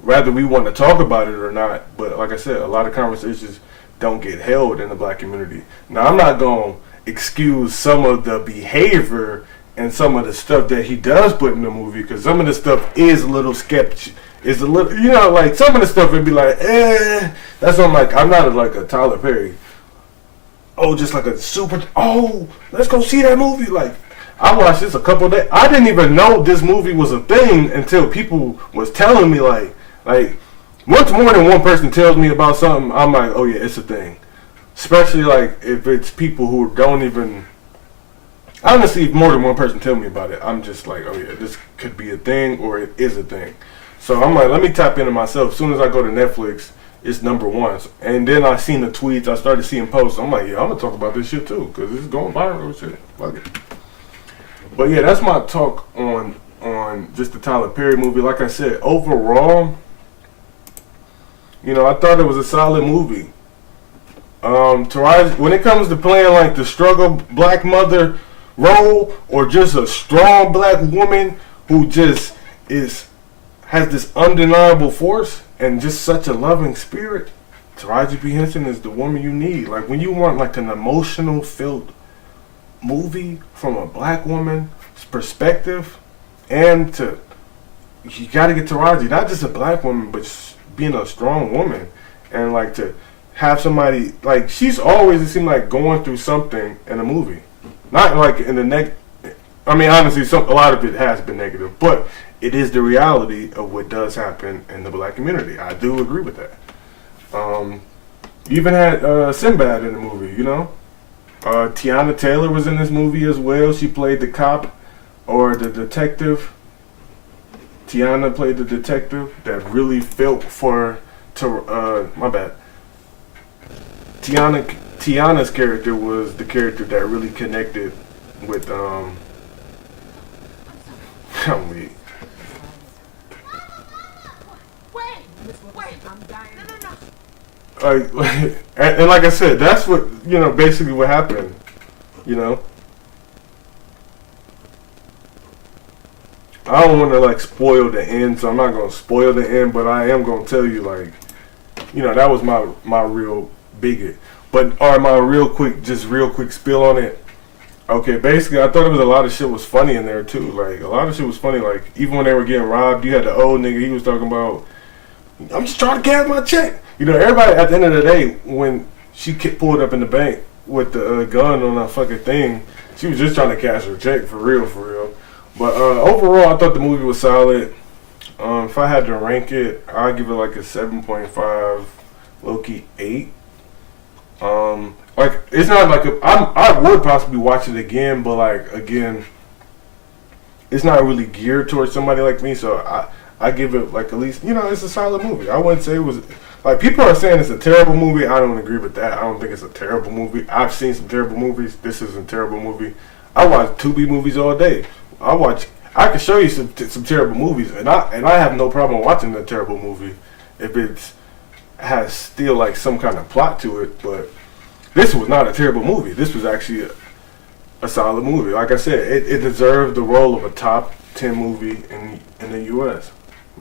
Whether we want to talk about it or not, but like I said, a lot of conversations don't get held in the black community. Now I'm not gonna excuse some of the behavior and some of the stuff that he does put in the movie because some of the stuff is a little sketchy. It's a little, like some of the stuff would be like, that's what I'm like. I'm not like a Tyler Perry. Oh, just like a super. Oh, let's go see that movie. Like I watched this a couple of days. I didn't even know this movie was a thing until people was telling me like once more than one person tells me about something, I'm like, oh yeah, it's a thing. Especially like if it's people who don't even. Honestly, if more than one person tell me about it, I'm just like, oh yeah, this could be a thing or it is a thing. So I'm like, let me tap into myself. As soon as I go to Netflix, it's #1. And then I seen the tweets. I started seeing posts. I'm like, yeah, I'm gonna talk about this shit too because it's going viral and shit. Fuck it. But yeah, that's my talk on just the Tyler Perry movie. Like I said, overall, I thought it was a solid movie. Taraji, when it comes to playing like the struggle black mother role or just a strong black woman who just has this undeniable force and just such a loving spirit, Taraji P. Henson is the woman you need. Like when you want like an emotional filled movie from a black woman's perspective, and you got to get Taraji, not just a black woman, but being a strong woman, and like to have somebody like she's always it seemed like going through something in a movie, not like in the I mean, honestly, a lot of it has been negative, but it is the reality of what does happen in the black community. I do agree with that. You even had Sinbad in the movie, Tiana Taylor was in this movie as well. She played the cop or the detective. Tiana played the detective that really felt for, my bad. Tiana's character was the character that really connected with, I'm weak. And like I said, that's what basically what happened. I don't want to like spoil the end, so I'm not gonna spoil the end. But I am gonna tell you like, that was my real bigot. But my real quick spill on it. Okay, basically, I thought it was a lot of shit was funny in there too. Like a lot of shit was funny. Like even when they were getting robbed, you had the old nigga. He was talking about, I'm just trying to cash my check. Everybody at the end of the day, when she pulled up in the bank with the gun on that fucking thing, she was just trying to cash her check for real. But overall, I thought the movie was solid. If I had to rank it, I'd give it like a 7.5, low-key 8. Like it's not like I would possibly watch it again, but like again, it's not really geared towards somebody like me. So I give it like at least it's a solid movie. I wouldn't say it was like people are saying it's a terrible movie. I don't agree with that. I don't think it's a terrible movie. I've seen some terrible movies. This isn't a terrible movie. I watch 2B movies all day. I can show you some terrible movies, and I have no problem watching a terrible movie if it has still like some kind of plot to it. But this was not a terrible movie. This was actually a solid movie. Like I said, it deserved the role of a top 10 movie in the U.S.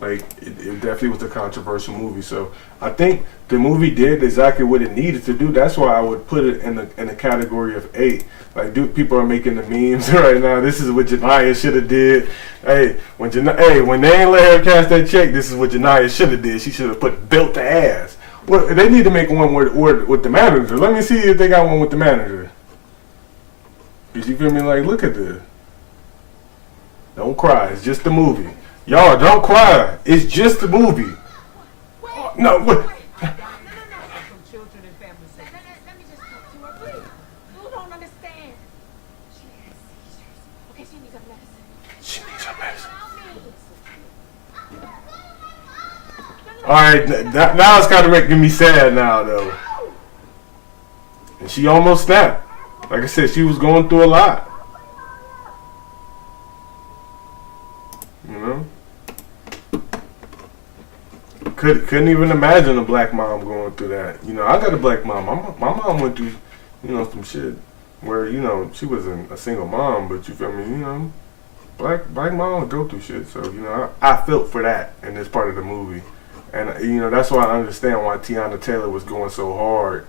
Like it definitely was a controversial movie. So I think the movie did exactly what it needed to do. That's why I would put it in the category of 8. Like, people are making the memes right now. This is what Janiyah should have did. Hey, when they ain't let her cash that check, this is what Janiyah should have did. She should have put built the ass. Well, they need to make one with the manager. Let me see if they got one with the manager. You feel me? Like, look at this. Don't cry. It's just a movie. Y'all, don't cry. It's just a movie. No, what? Alright, now it's kind of making me sad now, though. And she almost snapped. Like I said, she was going through a lot. You know? Couldn't even imagine a black mom going through that. I got a black mom. My mom went through, some shit where, she wasn't a single mom, but you feel me, black moms go through shit. So, I felt for that in this part of the movie. And, that's why I understand why Tiana Taylor was going so hard.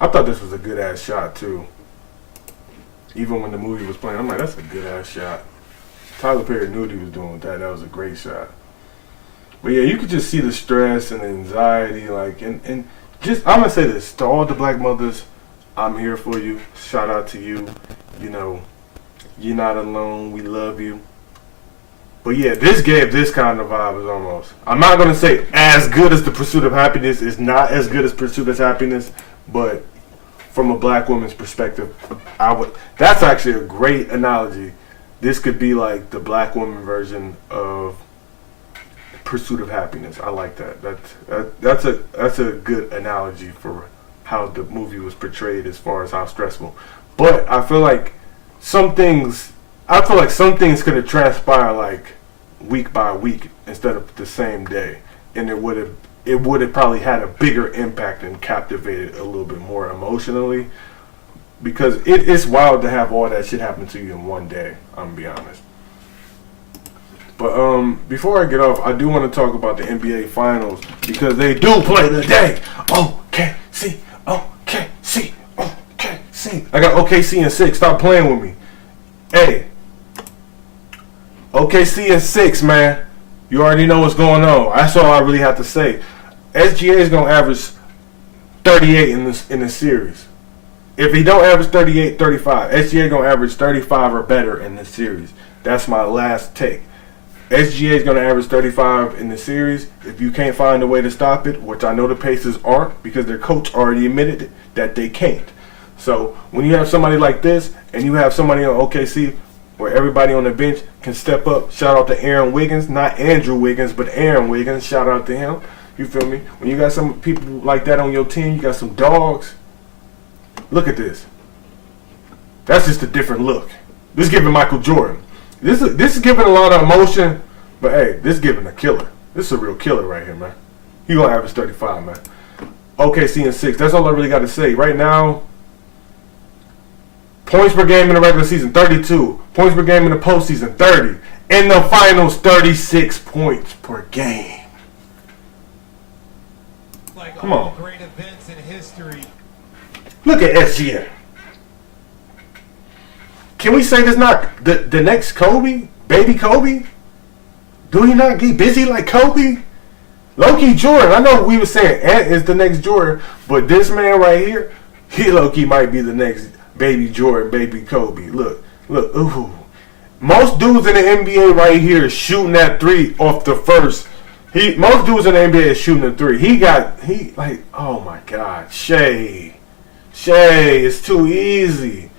I thought this was a good-ass shot, too. Even when the movie was playing, I'm like, that's a good-ass shot. Tyler Perry knew what he was doing with that. That was a great shot. But, yeah, you could just see the stress and the anxiety. Like, and just, I'm going to say this. To all the black mothers, I'm here for you. Shout out to you. You're not alone. We love you. But yeah, this gave this kind of vibe almost. I'm not going to say as good as The Pursuit of Happiness. It's not as good as Pursuit of Happiness. But from a black woman's perspective, that's actually a great analogy. This could be like the black woman version of Pursuit of Happiness. I like that. That's a good analogy for how the movie was portrayed as far as how stressful. But I feel like some things could have transpired like week by week instead of the same day, and it would have probably had a bigger impact and captivated a little bit more emotionally, because it's wild to have all that shit happen to you in one day. I'm gonna be honest. But before I get off, I do want to talk about the NBA Finals because they do play today. OKC. I got OKC in 6. Stop playing with me. Hey, OKC in 6, man. You already know what's going on. That's all I really have to say. SGA is gonna average 38 in this series. If he don't average 38, 35, SGA gonna average 35 or better in this series. That's my last take. SGA is gonna average 35 in the series. If you can't find a way to stop it, which I know the Pacers aren't, because their coach already admitted that they can't. So when you have somebody like this, and you have somebody on OKC where everybody on the bench can step up, shout out to Aaron Wiggins, not Andrew Wiggins, but Aaron Wiggins, shout out to him. You feel me? When you got some people like that on your team, you got some dogs. Look at this. That's just a different look. This is giving Michael Jordan. This is giving a lot of emotion, but hey, this is giving a killer. This is a real killer right here, man. He gonna average 35, man. OKC in 6. That's all I really got to say. Right now, points per game in the regular season, 32. Points per game in the postseason, 30. In the finals, 36 points per game. Like come all on. Great events in history. Look at SGA. Can we say this not the next Kobe? Baby Kobe? Do he not get busy like Kobe? Low-key Jordan. I know we were saying Ant is the next Jordan, but this man right here, he low-key might be the next baby Jordan, baby Kobe. Look, ooh. Most dudes in the NBA right here is shooting that three off the first. Most dudes in the NBA is shooting a three. Oh my God, Shea, it's too easy.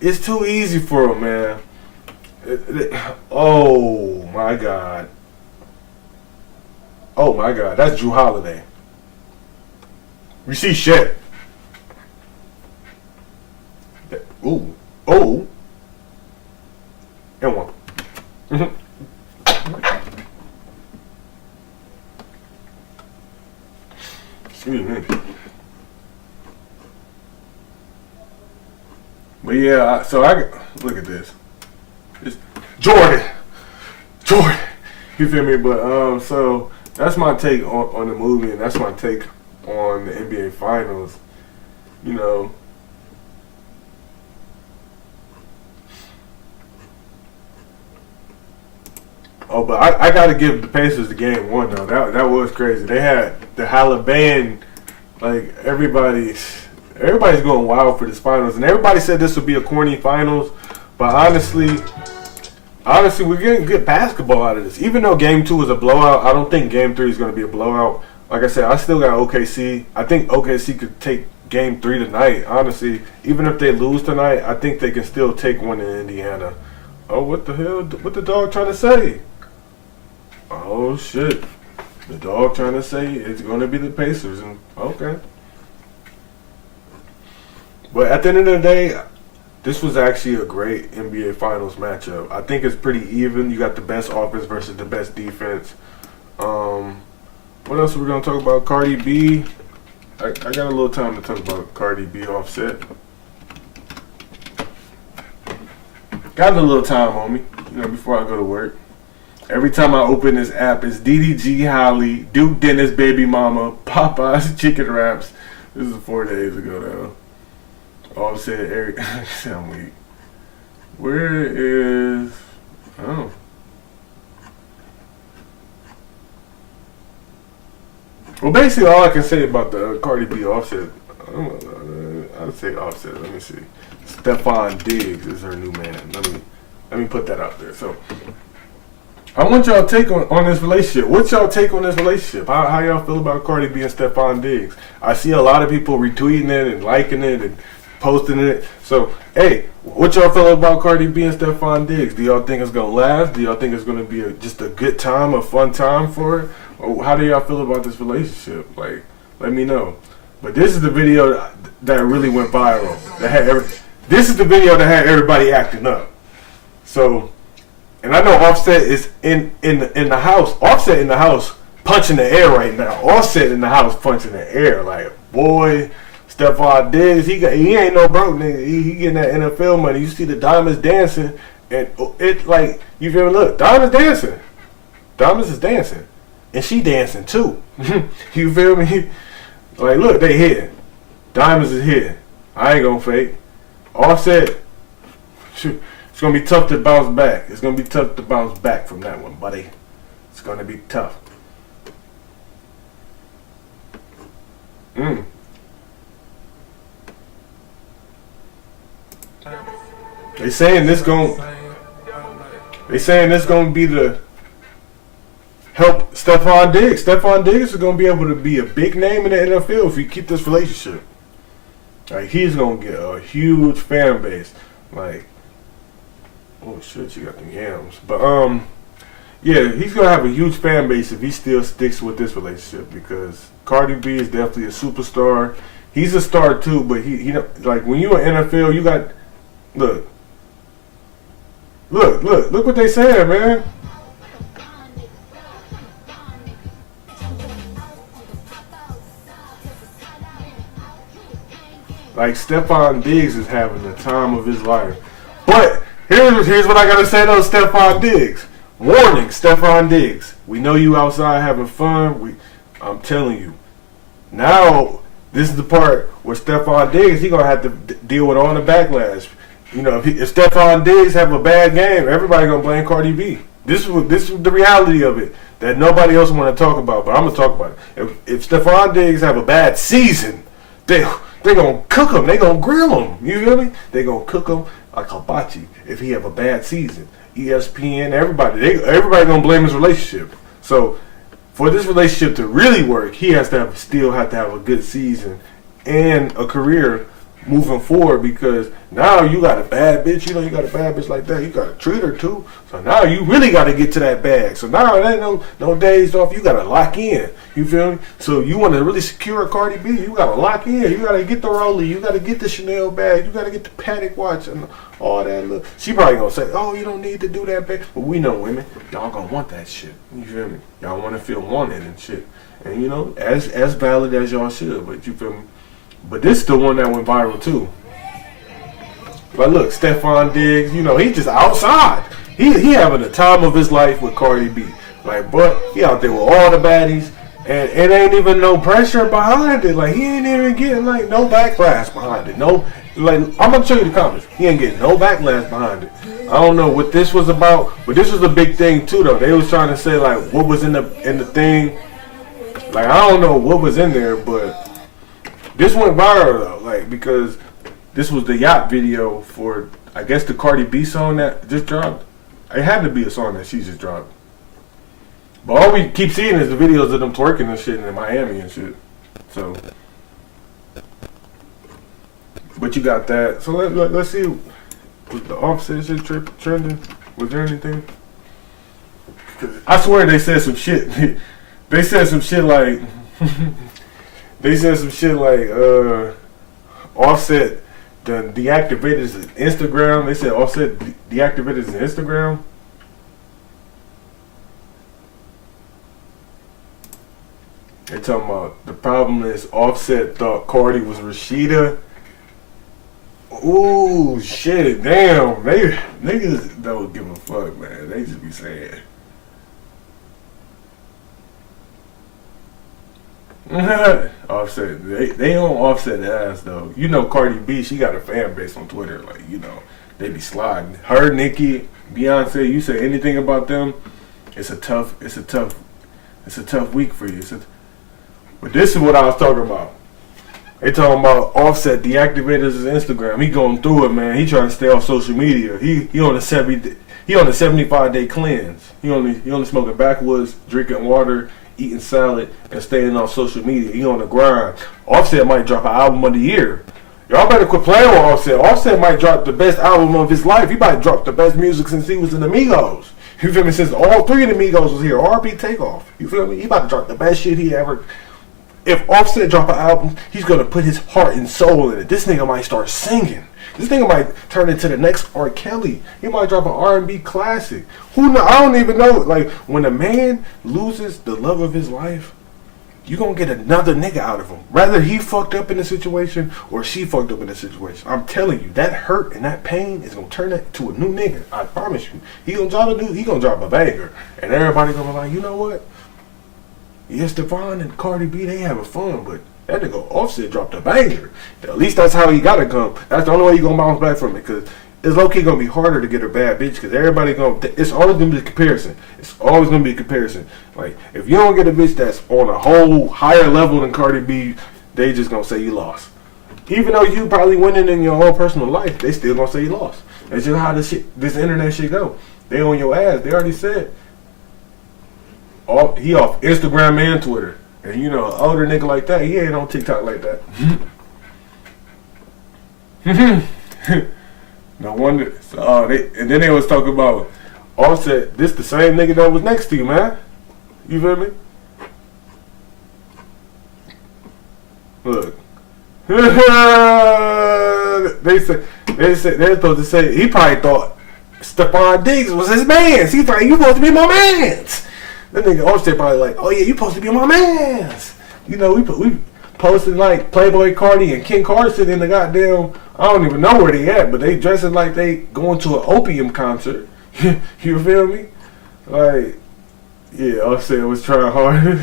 It's too easy for him, man. Oh my God. Oh my God, that's Drew Holiday. You see Shea. Ooh, oh, and one. Excuse me. But yeah, so I look at this. It's Jordan. You feel me? But so that's my take on the movie, and that's my take on the NBA Finals. You know. Oh, but I got to give the Pacers the game one though. That was crazy. They had the Halliburton, like everybody's going wild for this finals, and everybody said this would be a corny finals. But honestly, we're getting good basketball out of this. Even though Game 2 was a blowout, I don't think Game 3 is going to be a blowout. Like I said, I still got OKC. I think OKC could take Game 3 tonight. Honestly, even if they lose tonight, I think they can still take one in Indiana. Oh, what the hell? What the dog trying to say? Oh shit! The dog trying to say it's going to be the Pacers, and okay. But at the end of the day, this was actually a great NBA Finals matchup. I think it's pretty even. You got the best offense versus the best defense. What else are we going to talk about? Cardi B. I got a little time to talk about Cardi B Offset. Got a little time on me, before I go to work. Every time I open this app, it's DDG Holly, Duke Dennis Baby Mama, Popeye's Chicken Wraps. This is 4 days ago, though. Offset, Eric. I'm weak. Where is... Oh. Well, basically, all I can say about the Cardi B Offset, I'd say Offset. Let me see. Stephon Diggs is her new man. Let me put that out there. So, I want y'all take on this relationship. What's y'all take on this relationship? How y'all feel about Cardi B and Stephon Diggs? I see a lot of people retweeting it and liking it and posting it. So, hey, what y'all feel about Cardi B and Stephon Diggs? Do y'all think it's going to last? Do y'all think it's going to be just a good time, a fun time for it? Or how do y'all feel about this relationship? Like, let me know. But this is the video that really went viral. This is the video that had everybody acting up. So, and I know Offset is in the house. Offset in the house punching the air right now. Offset in the house punching the air. Like, boy, Stephon Diggs, he ain't no broke nigga. He getting that NFL money. You see the Diamonds dancing, and it like, you feel me? Look, Diamonds dancing. Diamonds is dancing. And she dancing too. You feel me? Like, look, they here. Diamonds is here. I ain't gonna fake. Offset, it's going to be tough to bounce back. It's going to be tough to bounce back from that one, buddy. It's going to be tough. They saying this going to be the help Stephon Diggs. Stephon Diggs is going to be able to be a big name in the NFL if you keep this relationship. Like, he's going to get a huge fan base. Like, oh shit, you got them yams. But yeah, he's gonna have a huge fan base if he still sticks with this relationship, because Cardi B is definitely a superstar. He's a star too, but he like, when you in NFL, you got look what they saying, man. Like, Stephon Diggs is having the time of his life. But here's what I gotta say though, Stephon Diggs. Warning, Stephon Diggs. We know you outside having fun. I'm telling you. Now, this is the part where Stephon Diggs, he gonna have to deal with all the backlash. If Stephon Diggs have a bad game, everybody gonna blame Cardi B. This is the reality of it that nobody else want to talk about, but I'm gonna talk about it. If Stephon Diggs have a bad season, they gonna cook him. They gonna grill him. You feel me? They gonna cook him. like hibachi if he have a bad season. ESPN, everybody gonna blame his relationship. So for this relationship to really work, he has to still have to have a good season and a career moving forward, because now you got a bad bitch, you got a bad bitch like that, you got to treat her too. So now you really got to get to that bag. So now it ain't no days off, you got to lock in. You feel me? So you want to really secure a Cardi B, you got to lock in. You got to get the Rollie, you got to get the Chanel bag, you got to get the Patek watch and all that. Look, she probably gonna say, oh, you don't need to do that, babe. But we know women, y'all gonna want that shit. You feel me? Y'all want to feel wanted and shit. And as valid as y'all should. But you feel me? But this is the one that went viral too. But look, Stephon Diggs, he's just outside. He having the time of his life with Cardi B. Like, but he out there with all the baddies, and it ain't even no pressure behind it. Like, he ain't even getting like no backlash behind it. No, like, I'm gonna show you the comments. He ain't getting no backlash behind it. I don't know what this was about, but this was a big thing too, though. They was trying to say like what was in the thing. Like, I don't know what was in there, but this went viral though, like, because this was the yacht video for, I guess, the Cardi B song that just dropped. It had to be a song that she just dropped. But all we keep seeing is the videos of them twerking and shit in Miami and shit. So, but you got that. So let's see. Was the Offset shit trending? Was there anything? 'Cause I swear they said some shit. They said some shit like. They said some shit like Offset deactivated his Instagram. They said Offset deactivated his Instagram. They talking about the problem is Offset thought Cardi was Rashida. Ooh, shit, damn. Niggas don't give a fuck, man. They just be saying. Offset, they don't Offset ass though. Cardi B, she got a fan base on Twitter. Like, they be sliding. Her, Nicki, Beyonce, you say anything about them, it's a tough week for you. But this is what I was talking about. They talking about Offset deactivated his Instagram. He going through it, man. He trying to stay off social media. He on a 75-day cleanse. He only smoking backwoods, drinking water, eating salad, and staying off social media. He on the grind. Offset might drop an album of the year. Y'all better quit playing with Offset. Offset might drop the best album of his life. He might drop the best music since he was in the Migos. You feel me? Since all three of the Migos was here. R&B Takeoff. You feel me? He about to drop the best shit he ever. If Offset drop an album, he's gonna put his heart and soul in it. This nigga might start singing. This nigga might turn into the next R. Kelly. He might drop an R&B classic. Who know? I don't even know. Like, when a man loses the love of his life, you gonna get another nigga out of him. Rather he fucked up in the situation or she fucked up in the situation. I'm telling you, that hurt and that pain is gonna turn that to a new nigga. I promise you. He gonna drop a banger, and everybody gonna be like, you know what? Yeah, Stephon and Cardi B, they having fun, but that nigga Offset dropped a banger. At least that's how he gotta come. That's the only way you gonna bounce back from it, because it's low-key gonna be harder to get a bad bitch, because it's always gonna be a comparison. It's always gonna be a comparison. Like, if you don't get a bitch that's on a whole higher level than Cardi B, they just gonna say you lost. Even though you probably winning in your own personal life, they still gonna say you lost. That's just how this internet shit go. They on your ass. They already said. He off Instagram and Twitter. And an older nigga like that, he ain't on TikTok like that. No wonder. And then they was talking about Offset. This the same nigga that was next to you, man. You feel me? Look. They said they're supposed to say he probably thought Stephon Diggs was his man. He thought you supposed to be my mans. That nigga Offset probably like, oh yeah, you supposed to be my mans. We posted like Playboy Cardi and King Carson in the goddamn, I don't even know where they at, but they dressing like they going to an opium concert. You feel me? Like, yeah, Offset was trying hard.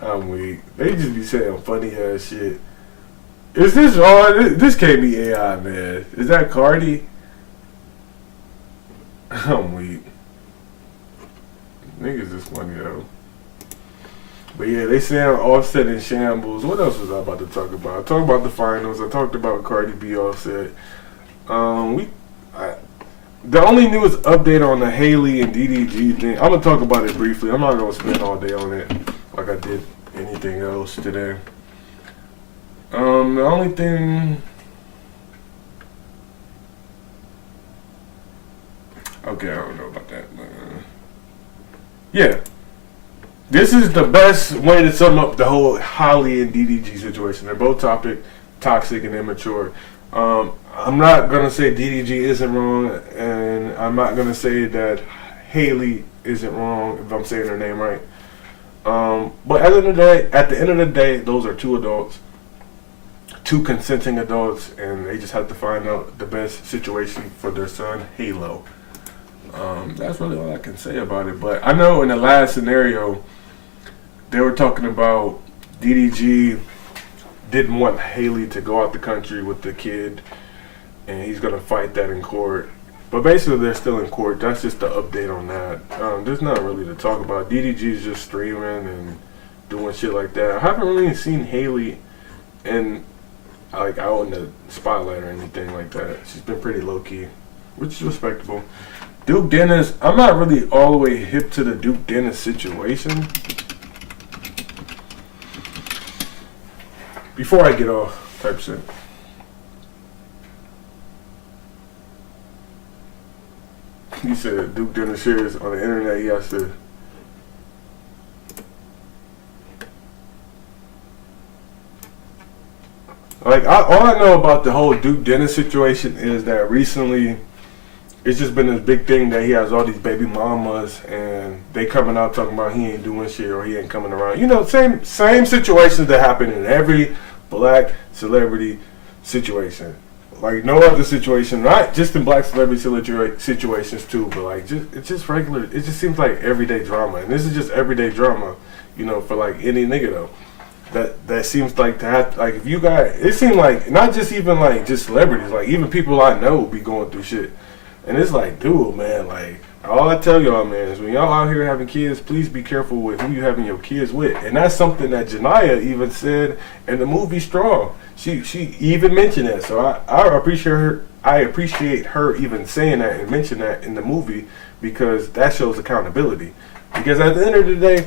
I'm weak. They just be saying funny ass shit. Is this hard? This can't be AI, man. Is that Cardi? I'm weak. Niggas is funny though. But yeah, they saying Offset in shambles. What else was I about to talk about? I talked about the finals. I talked about Cardi B, Offset. The only newest update on the Haley and DDG thing, I'm gonna talk about it briefly. I'm not gonna spend all day on it like I did anything else today. The only thing, okay, I don't know about that, but yeah, this is the best way to sum up the whole Holly and DDG situation. They're both toxic and immature. I'm not gonna say DDG isn't wrong, and I'm not gonna say that Haley isn't wrong if I'm saying her name right. But at the end of the day, those are two adults, two consenting adults, and they just have to find out the best situation for their son, Halo. That's really all I can say about it. But I know in the last scenario, they were talking about DDG didn't want Haley to go out the country with the kid, and he's gonna fight that in court. But basically, they're still in court. That's just the update on that. There's not really to talk about. DDG's just streaming and doing shit like that. I haven't really seen Haley in like out in the spotlight or anything like that. She's been pretty low key, which is respectable. Duke Dennis, I'm not really all the way hip to the Duke Dennis situation. Before I get off, type shit. He said Duke Dennis shares on the internet. He has to. Like, all I know about the whole Duke Dennis situation is that recently it's just been this big thing that he has all these baby mamas and they coming out talking about he ain't doing shit or he ain't coming around. You know, same situations that happen in every black celebrity situation. Like no other situation, not just in black celebrity situations too, but like it's just regular. It just seems like everyday drama, and this is just everyday drama, you know, for like any nigga though. That seems like to have, like if you got, it seemed like not just even like just celebrities, like even people I know be going through shit, and it's like, dude, man, like all I tell y'all, man, is when y'all out here having kids, please be careful with who you having your kids with, and that's something that Janiyah even said in the movie Strong. She even mentioned that, so I appreciate her. I appreciate her even saying that and mention that in the movie because that shows accountability. Because at the end of the day,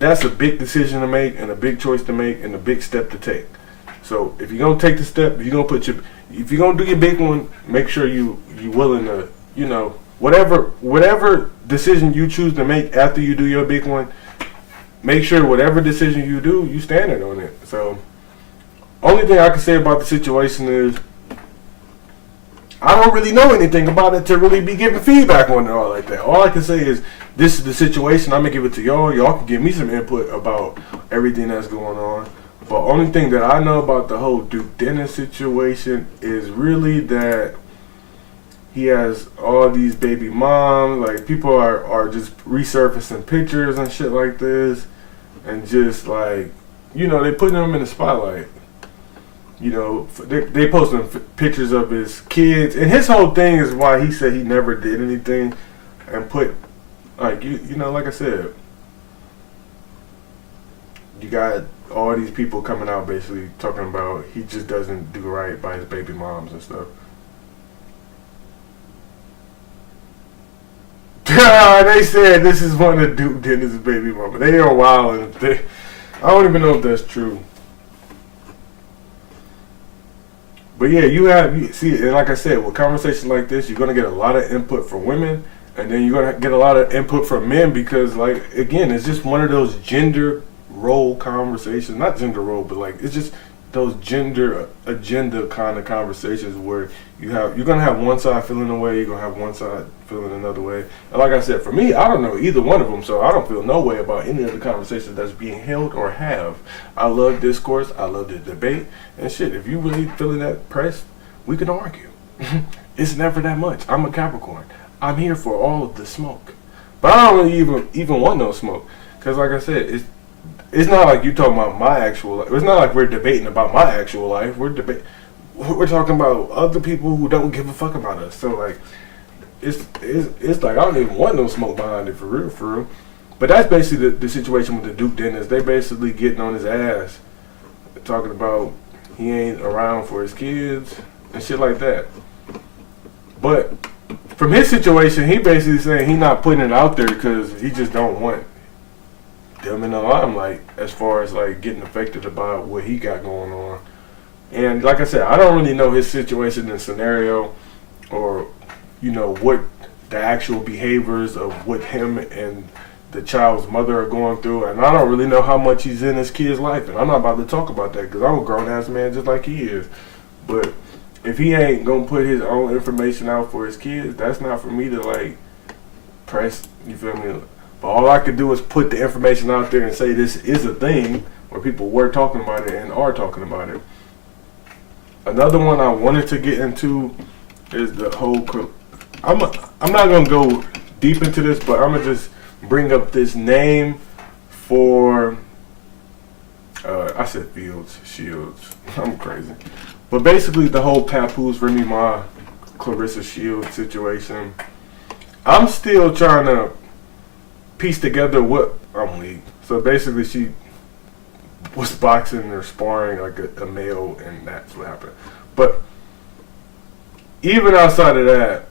that's a big decision to make and a big choice to make and a big step to take. So if you're gonna take the step, if you're gonna do your big one, make sure you willing to, you know, whatever decision you choose to make after you do your big one, make sure whatever decision you do, you stand on it. So only thing I can say about the situation is I don't really know anything about it to really be giving feedback on it all like that. All I can say is this is the situation. I'm gonna give it to y'all. Y'all can give me some input about everything that's going on. But only thing that I know about the whole Duke Dennis situation is really that he has all these baby moms. Like people are just resurfacing pictures and shit like this, and just like, you know, they putting him in the spotlight. You know, they posting pictures of his kids, and his whole thing is why he said he never did anything, and put like you know, like I said, you got all these people coming out basically talking about he just doesn't do right by his baby moms and stuff. They said this is one of Duke Dennis' baby mama. They are wild. I don't even know if that's true. But yeah, you see, and like I said, with conversations like this, you're gonna get a lot of input from women, and then you're gonna get a lot of input from men because, like, again, it's just one of those gender role conversations. Not gender role, but like it's just those gender agenda kind of conversations where you're gonna have one side feeling a way, you're gonna have one side feeling another way. And like I said, for me, I don't know either one of them, so I don't feel no way about any of the conversations that's being held or have. I love discourse, I love the debate, and shit, if you really feeling that pressed, we can argue. It's never that much. I'm a Capricorn. I'm here for all of the smoke. But I don't really even want no smoke. Because like I said, it's not like you talking about my actual life. It's not like we're debating about my actual life. We're talking about other people who don't give a fuck about us. So like, it's like I don't even want no smoke behind it for real. But that's basically the situation with the Duke Dennis. They basically getting on his ass, talking about he ain't around for his kids, and shit like that. But from his situation, he basically saying he not putting it out there because he just don't want them in the limelight as far as like getting affected about what he got going on. And like I said, I don't really know his situation and scenario, or what the actual behaviors of what him and the child's mother are going through, and I don't really know how much he's in his kid's life, and I'm not about to talk about that because I'm a grown-ass man just like he is. But if he ain't gonna put his own information out for his kids, that's not for me to like press, you feel me? But all I could do is put the information out there and say this is a thing where people were talking about it and are talking about it. Another one I wanted to get into is the whole, I'm not gonna go deep into this, but I'm gonna just bring up this name for, I said Shields. I'm crazy. But basically the whole Papoose, Remy Ma, Clarissa Shields situation. I'm still trying to piece together what I'm weak. So basically she was boxing or sparring like a male, and that's what happened. But even outside of that,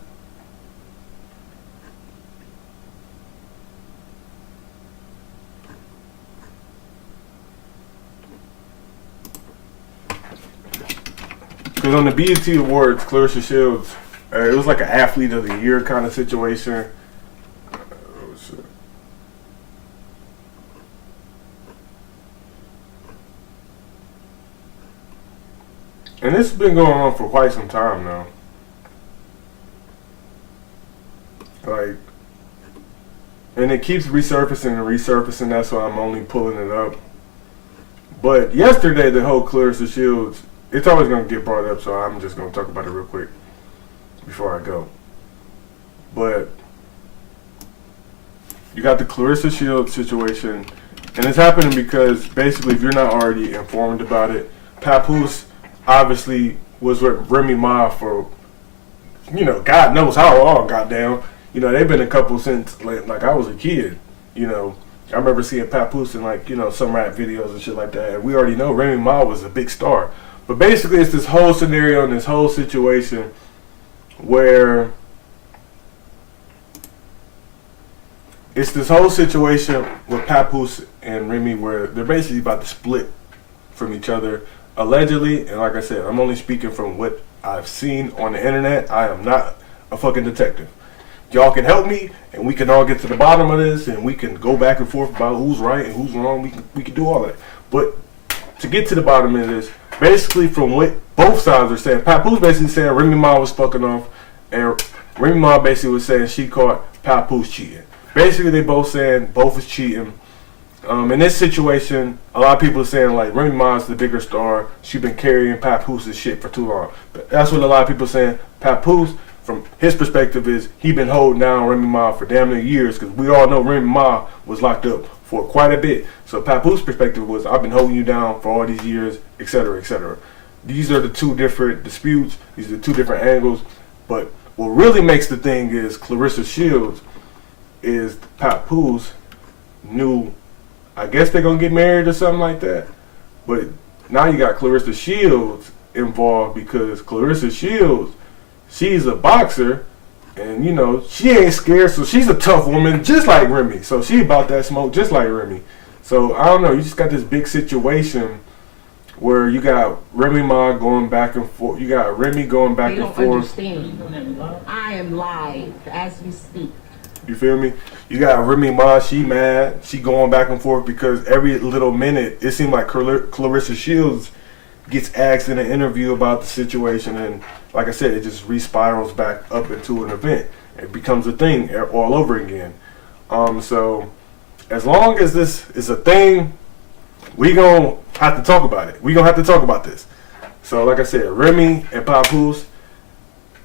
because on the BET Awards, Clarissa Shields, it was like an athlete of the year kind of situation. And this has been going on for quite some time now. Like, and it keeps resurfacing and resurfacing. That's why I'm only pulling it up. But yesterday, the whole Clarissa Shields, it's always going to get brought up, so I'm just going to talk about it real quick before I go. But you got the Clarissa Shields situation, and it's happening because basically, if you're not already informed about it, Papoose obviously was with Remy Ma for, God knows how long, goddamn. They've been a couple since like I was a kid. I remember seeing Papoose in some rap videos and shit like that. And we already know Remy Ma was a big star. But basically it's this whole scenario and this whole situation where with Papoose and Remy where they're basically about to split from each other. Allegedly, and like I said, I'm only speaking from what I've seen on the internet. I am not a fucking detective. Y'all can help me, and we can all get to the bottom of this, and we can go back and forth about who's right and who's wrong. We can do all that. But to get to the bottom of this, basically from what both sides are saying, Papoose basically saying Remy Ma was fucking off, and Remy Ma basically was saying she caught Papoose cheating. Basically, they both saying both is cheating. In this situation, a lot of people are saying like Remy Ma's the bigger star. She's been carrying Papoose shit for too long. But that's what a lot of people are saying. Papoose, from his perspective, is he been holding down Remy Ma for damn near years, because we all know Remy Ma was locked up for quite a bit. So Papoose' perspective was, I've been holding you down for all these years, etc., etc. These are the two different disputes. These are the two different angles. But what really makes the thing is Clarissa Shields is Papoose knew, I guess they're going to get married or something like that. But now you got Clarissa Shields involved because Clarissa Shields, she's a boxer, and she ain't scared, so she's a tough woman just like Remy. So she about that smoke just like Remy. So I don't know, you just got this big situation where you got Remy Ma going back and forth. You got Remy going back and forth. They don't understand. I am live as we speak. You feel me? You got Remy Ma, she mad. She going back and forth because every little minute, it seemed like Clarissa Shields gets asked in an interview about the situation. And like I said, it just re-spirals back up into an event. It becomes a thing all over again. So as long as this is a thing, we going to have to talk about it. We going to have to talk about this. So like I said, Remy and Papoose,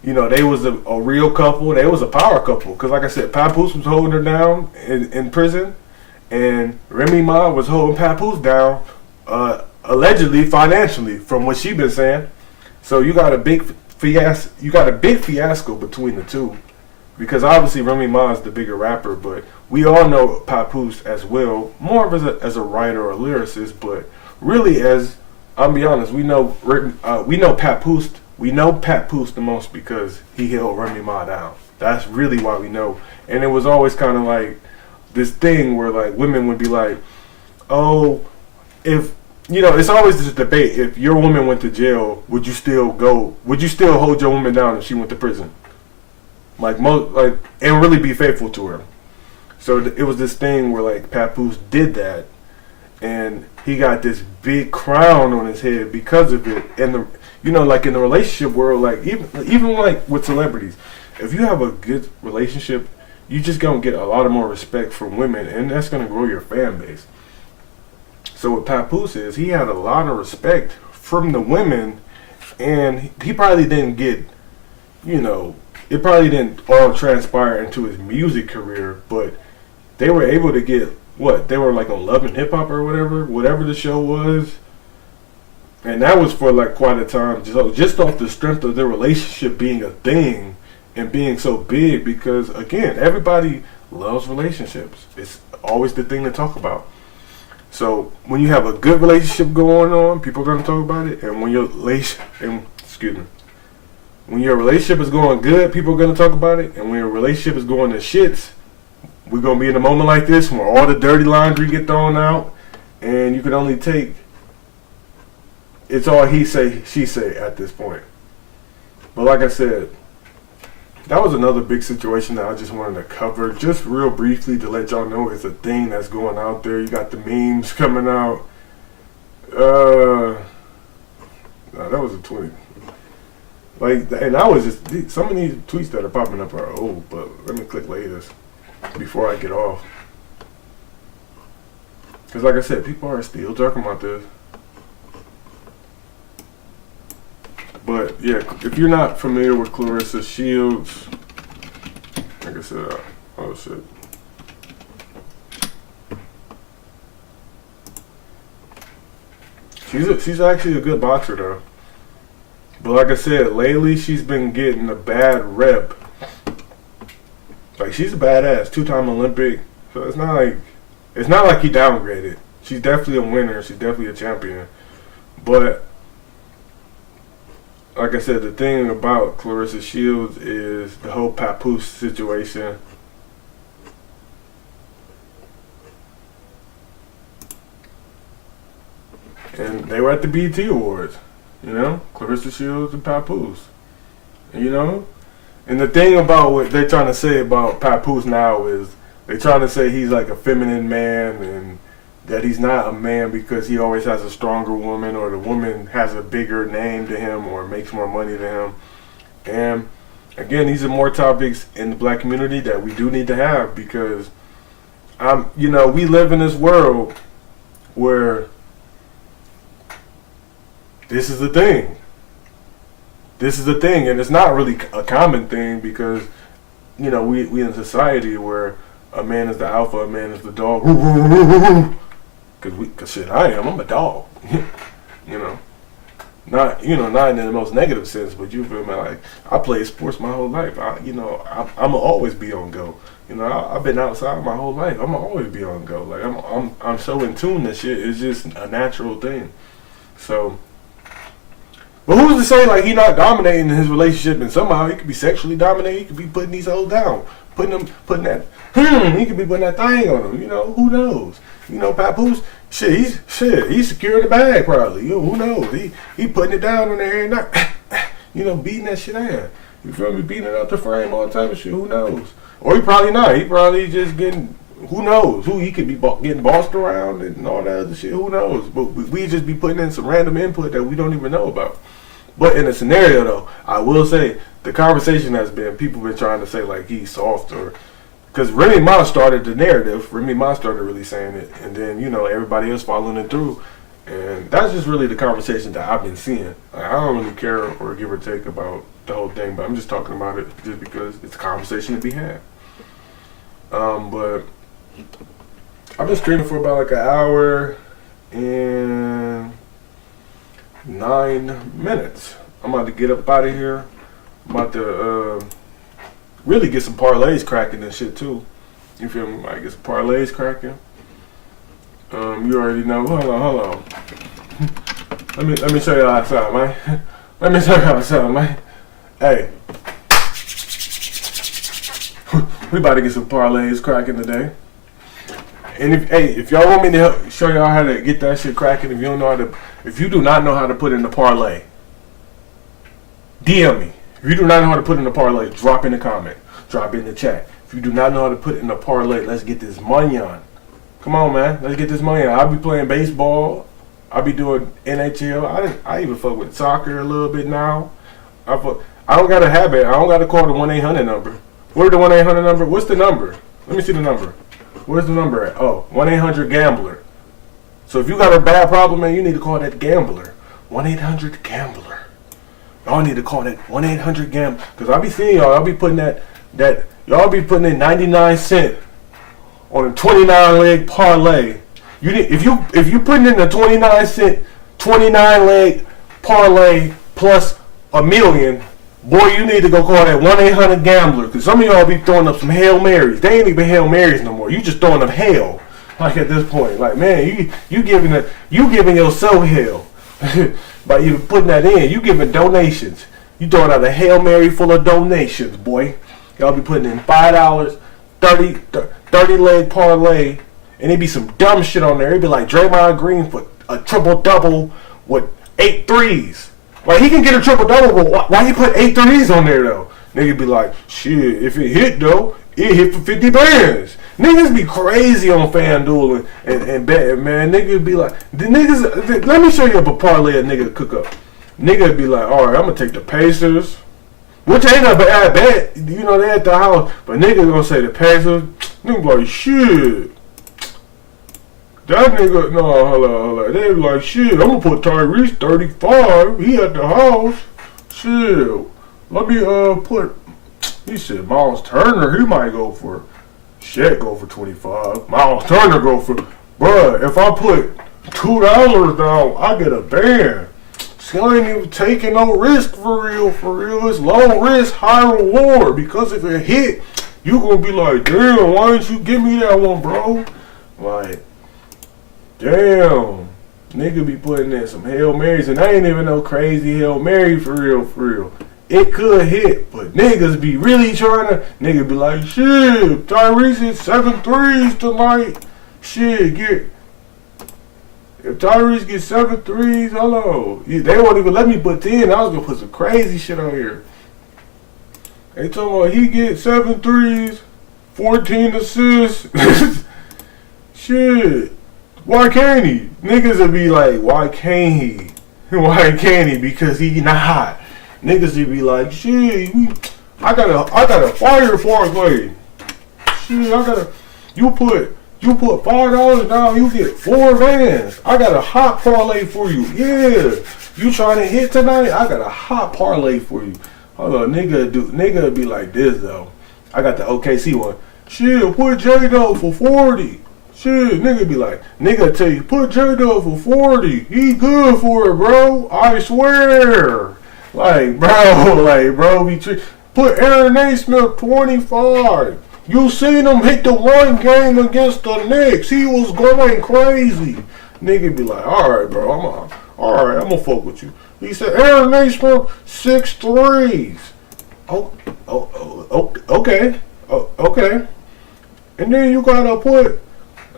they was a real couple. They was a power couple. Because like I said, Papoose was holding her down in prison. And Remy Ma was holding Papoose down, allegedly, financially, from what she been saying. So you got a big fiasco between the two. Because obviously Remy Ma is the bigger rapper. But we all know Papoose as well. More of as a writer or lyricist. But really, I'll be honest, we know Papoose we know Papoose the most because he held Remy Ma down. That's really why we know. And it was always kind of like this thing where like women would be like, oh, if it's always this debate. If your woman went to jail, would you still go? Would you still hold your woman down if she went to prison? And really be faithful to her. So it was this thing where like Papoose did that, and he got this big crown on his head because of it. And like in the relationship world, like even like with celebrities, if you have a good relationship, you just gonna get a lot of more respect from women, and that's gonna grow your fan base. So what Papoose is, he had a lot of respect from the women, and he probably didn't get, it probably didn't all transpire into his music career, but they were able to get they were like on Love and Hip Hop or whatever the show was, and that was for like quite a time, just off the strength of their relationship being a thing and being so big. Because again, everybody loves relationships. It's always the thing to talk about. So when you have a good relationship going on, people are going to talk about it, and when your when your relationship is going good, people are going to talk about it, and when your relationship is going to shits, we're going to be in a moment like this where all the dirty laundry get thrown out, and you can only take, it's all he say, she say at this point. But like I said, that was another big situation that I just wanted to cover just real briefly to let y'all know it's a thing that's going out there. You got the memes coming out. That was a tweet. And I was just, some of these tweets that are popping up are old, but let me click latest before I get off. Because like I said, people are still talking about this. But yeah, if you're not familiar with Clarissa Shields, like I said, oh shit. She's actually a good boxer though. But like I said, lately she's been getting a bad rep. Like she's a badass, 2-time Olympic. So it's not like he downgraded. She's definitely a winner. She's definitely a champion. But like I said, the thing about Clarissa Shields is the whole Papoose situation. And they were at the BET Awards, Clarissa Shields and Papoose. And the thing about what they're trying to say about Papoose now is they're trying to say he's like a feminine man and that he's not a man because he always has a stronger woman, or the woman has a bigger name to him or makes more money to him. And again, these are more topics in the black community that we do need to have, because we live in this world where this is the thing. This is the thing, and it's not really a common thing because, we in a society where a man is the alpha, a man is the dog. Cause shit, I'm a dog. Not in the most negative sense, but you feel me? Like I played sports my whole life. I'ma always be on go. I've been outside my whole life. I'ma always be on go. Like I'm so in tune that shit. It's just a natural thing. So, but who's to say like he not dominating in his relationship, and somehow he could be sexually dominating? He could be putting these hoes down, putting that. He could be putting that thing on them. Who knows? Papoose, he's securing the bag probably. Who knows? He putting it down on there and not, beating that shit out. You feel me? Beating it out the frame, all type of shit. Who knows? Or he probably not. He probably just getting. Who knows? He could be getting bossed around and all that other shit. Who knows? But we just be putting in some random input that we don't even know about. But in a scenario though, I will say the conversation has been, people been trying to say like he's soft, or because Remy Ma started the narrative. Remy Ma started really saying it, and then everybody else following it through, and that's just really the conversation that I've been seeing. Like, I don't really care or give or take about the whole thing, but I'm just talking about it just because it's a conversation to be had. But I've been streaming for about like an hour and 9 minutes. I'm about to get up out of here. I'm about to really get some parlays cracking and shit too. You feel me? I get some parlays cracking. You already know. Hold on. Let me show you outside, man. Let me tell y'all something, man. Hey. We about to get some parlays cracking today. And if y'all want me to help show y'all how to get that shit cracking, if you do not know how to put in the parlay, DM me. If you do not know how to put in the parlay, drop in the comment. Drop in the chat. If you do not know how to put in the parlay, let's get this money on. Come on, man. Let's get this money on. I'll be playing baseball. I'll be doing NHL. I even fuck with soccer a little bit now. I don't got a habit. I don't got to call the 1-800 number. Where's the 1-800 number? What's the number? Let me see the number. Where's the number at? Oh, 1-800-GAMBLER. So if you got a bad problem, man, you need to call that gambler. 1-800-GAMBLER. Y'all need to call that 1-800-GAMBLER. Because I'll be seeing y'all. I'll be putting y'all be putting in 99 cents on a 29-leg parlay. If you putting in the 29 cent 29-leg parlay plus a million, boy, you need to go call that 1-800-GAMBLER. Because some of y'all be throwing up some Hail Marys. They ain't even Hail Marys no more. You just throwing up hell. Like at this point. Like, man, you giving yourself hell. By you putting that in. You giving donations. You throwing out a Hail Mary full of donations, boy. Y'all be putting in $5, 30-leg parlay, and it be some dumb shit on there. It'd be like Draymond Green for a triple-double with 8 threes. Like, he can get a triple-double, but why you put 8 threes on there, though? Nigga be like, shit, if it hit, though, it hit for 50 bands. Niggas be crazy on FanDuel and betting, man. Niggas be like, let me show you a parlay a nigga cook up. Nigga be like, all right, I'm going to take the Pacers, which ain't a bad bet. You know, they at the house. But nigga gonna say the Pacers. Nigga be like, shit. That nigga, no, hold on. They be like, shit, I'm gonna put Tyrese 35. He at the house. Shit. Let me put, he said Miles Turner, he might go for, Shaq go for 25. Miles Turner go for, bruh, if I put $2 down, I get a band. See, I ain't even taking no risk for real. It's low risk, high reward. Because if it hit, you gonna be like, damn, why didn't you give me that one, bro? Like, damn. Nigga be putting in some Hail Marys, and I ain't even no crazy Hail Mary for real. It could hit, but niggas be really trying to, nigga be like, shit, Tyrese hit 7 threes tonight. Shit, if Tyrese gets 7 threes, hello. They won't even let me put 10. I was going to put some crazy shit on here. They talking about he get 7 threes, 14 assists. Shit. Why can't he? Niggas would be like, why can't he? Why can't he? Because he not. Niggas would be like, shit, I got a fire parlay. Shit, you put $5 down, you get 4 vans. I got a hot parlay for you. Yeah. You trying to hit tonight? I got a hot parlay for you. Hold on, nigga be like this though. I got the OKC one. Shit, put J-Dub for 40. Shit, nigga be like, nigga tell you, put J-Dub for 40. He good for it, bro. I swear. Like, bro, put Aaron Naismith 25. You seen him hit the one game against the Knicks. He was going crazy. Nigga be like, alright, bro, I'm gonna fuck with you. He said, Aaron Naismith 6 threes. Okay. And then you gotta put,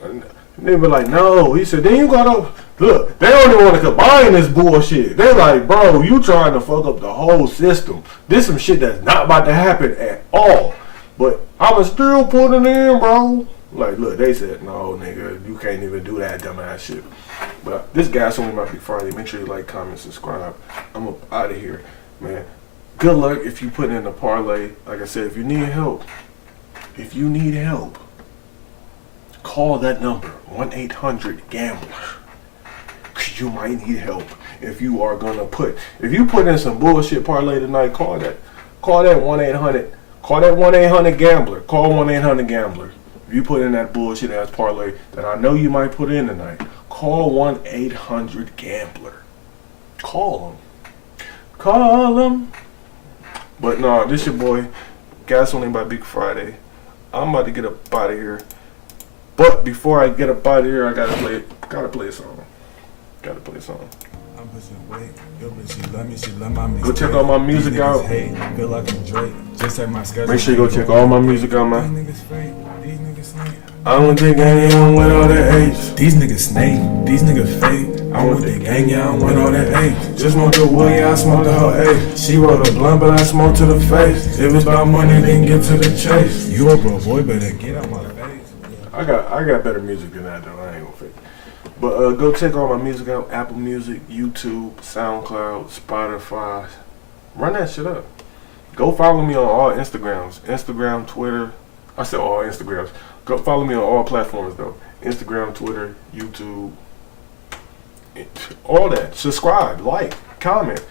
and they be like, no. He said, then you gotta, look, they don't even want to combine this bullshit. They like, bro, you trying to fuck up the whole system. This some shit that's not about to happen at all. But I'ma still put it in, bro. Like, look, they said, no, nigga, you can't even do that dumbass shit. But this guy's only might be Friday. Make sure you like, comment, subscribe. I'm up out of here, man. Good luck if you put in a parlay. Like I said, if you need help, call that number, 1-800-GAMBLER. Cause you might need help if you are gonna if you put in some bullshit parlay tonight. Call that 1-800. Call that 1-800-GAMBLER. Call 1-800-GAMBLER. If you put in that bullshit ass parlay that I know you might put in tonight, call 1-800-GAMBLER. Call them. But no, this your boy, Gasoline by Big Friday. I'm about to get up out of here. But before I get up out of here, I gotta play a song. I'm pushing weight. Yo, bitch, she love me. She love my mix. Go check all my music These out. niggas hate, feel like I'm Drake. Just like my schedule. Make sure you go check all my music out, These man. niggas fake. These niggas snake. I don't think I am with all that hate. These niggas snake. These niggas fake. I want the gang, yeah, I'm with all that hate. Just want the wood, yeah, I smoke the whole eight. She rolled a blunt, but I smoked to the face. It was about money, then get to the chase. You a bro boy, better get out my face. I got better music than that though. I ain't gonna fake it. But go check all my music out: Apple Music, YouTube, SoundCloud, Spotify. Run that shit up. Go follow me on all Instagrams, Instagram, Twitter. I said all Instagrams. Go follow me on all platforms though: Instagram, Twitter, YouTube, all that. Subscribe, like, comment,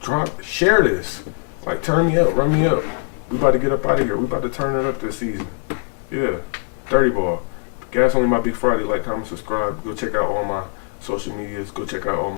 drop, share this. Like, turn me up, run me up. We about to get up out of here. We about to turn it up this season. Yeah, 30 ball. Gas only my Big Friday. Like, comment, subscribe. Go check out all my social medias. Go check out all my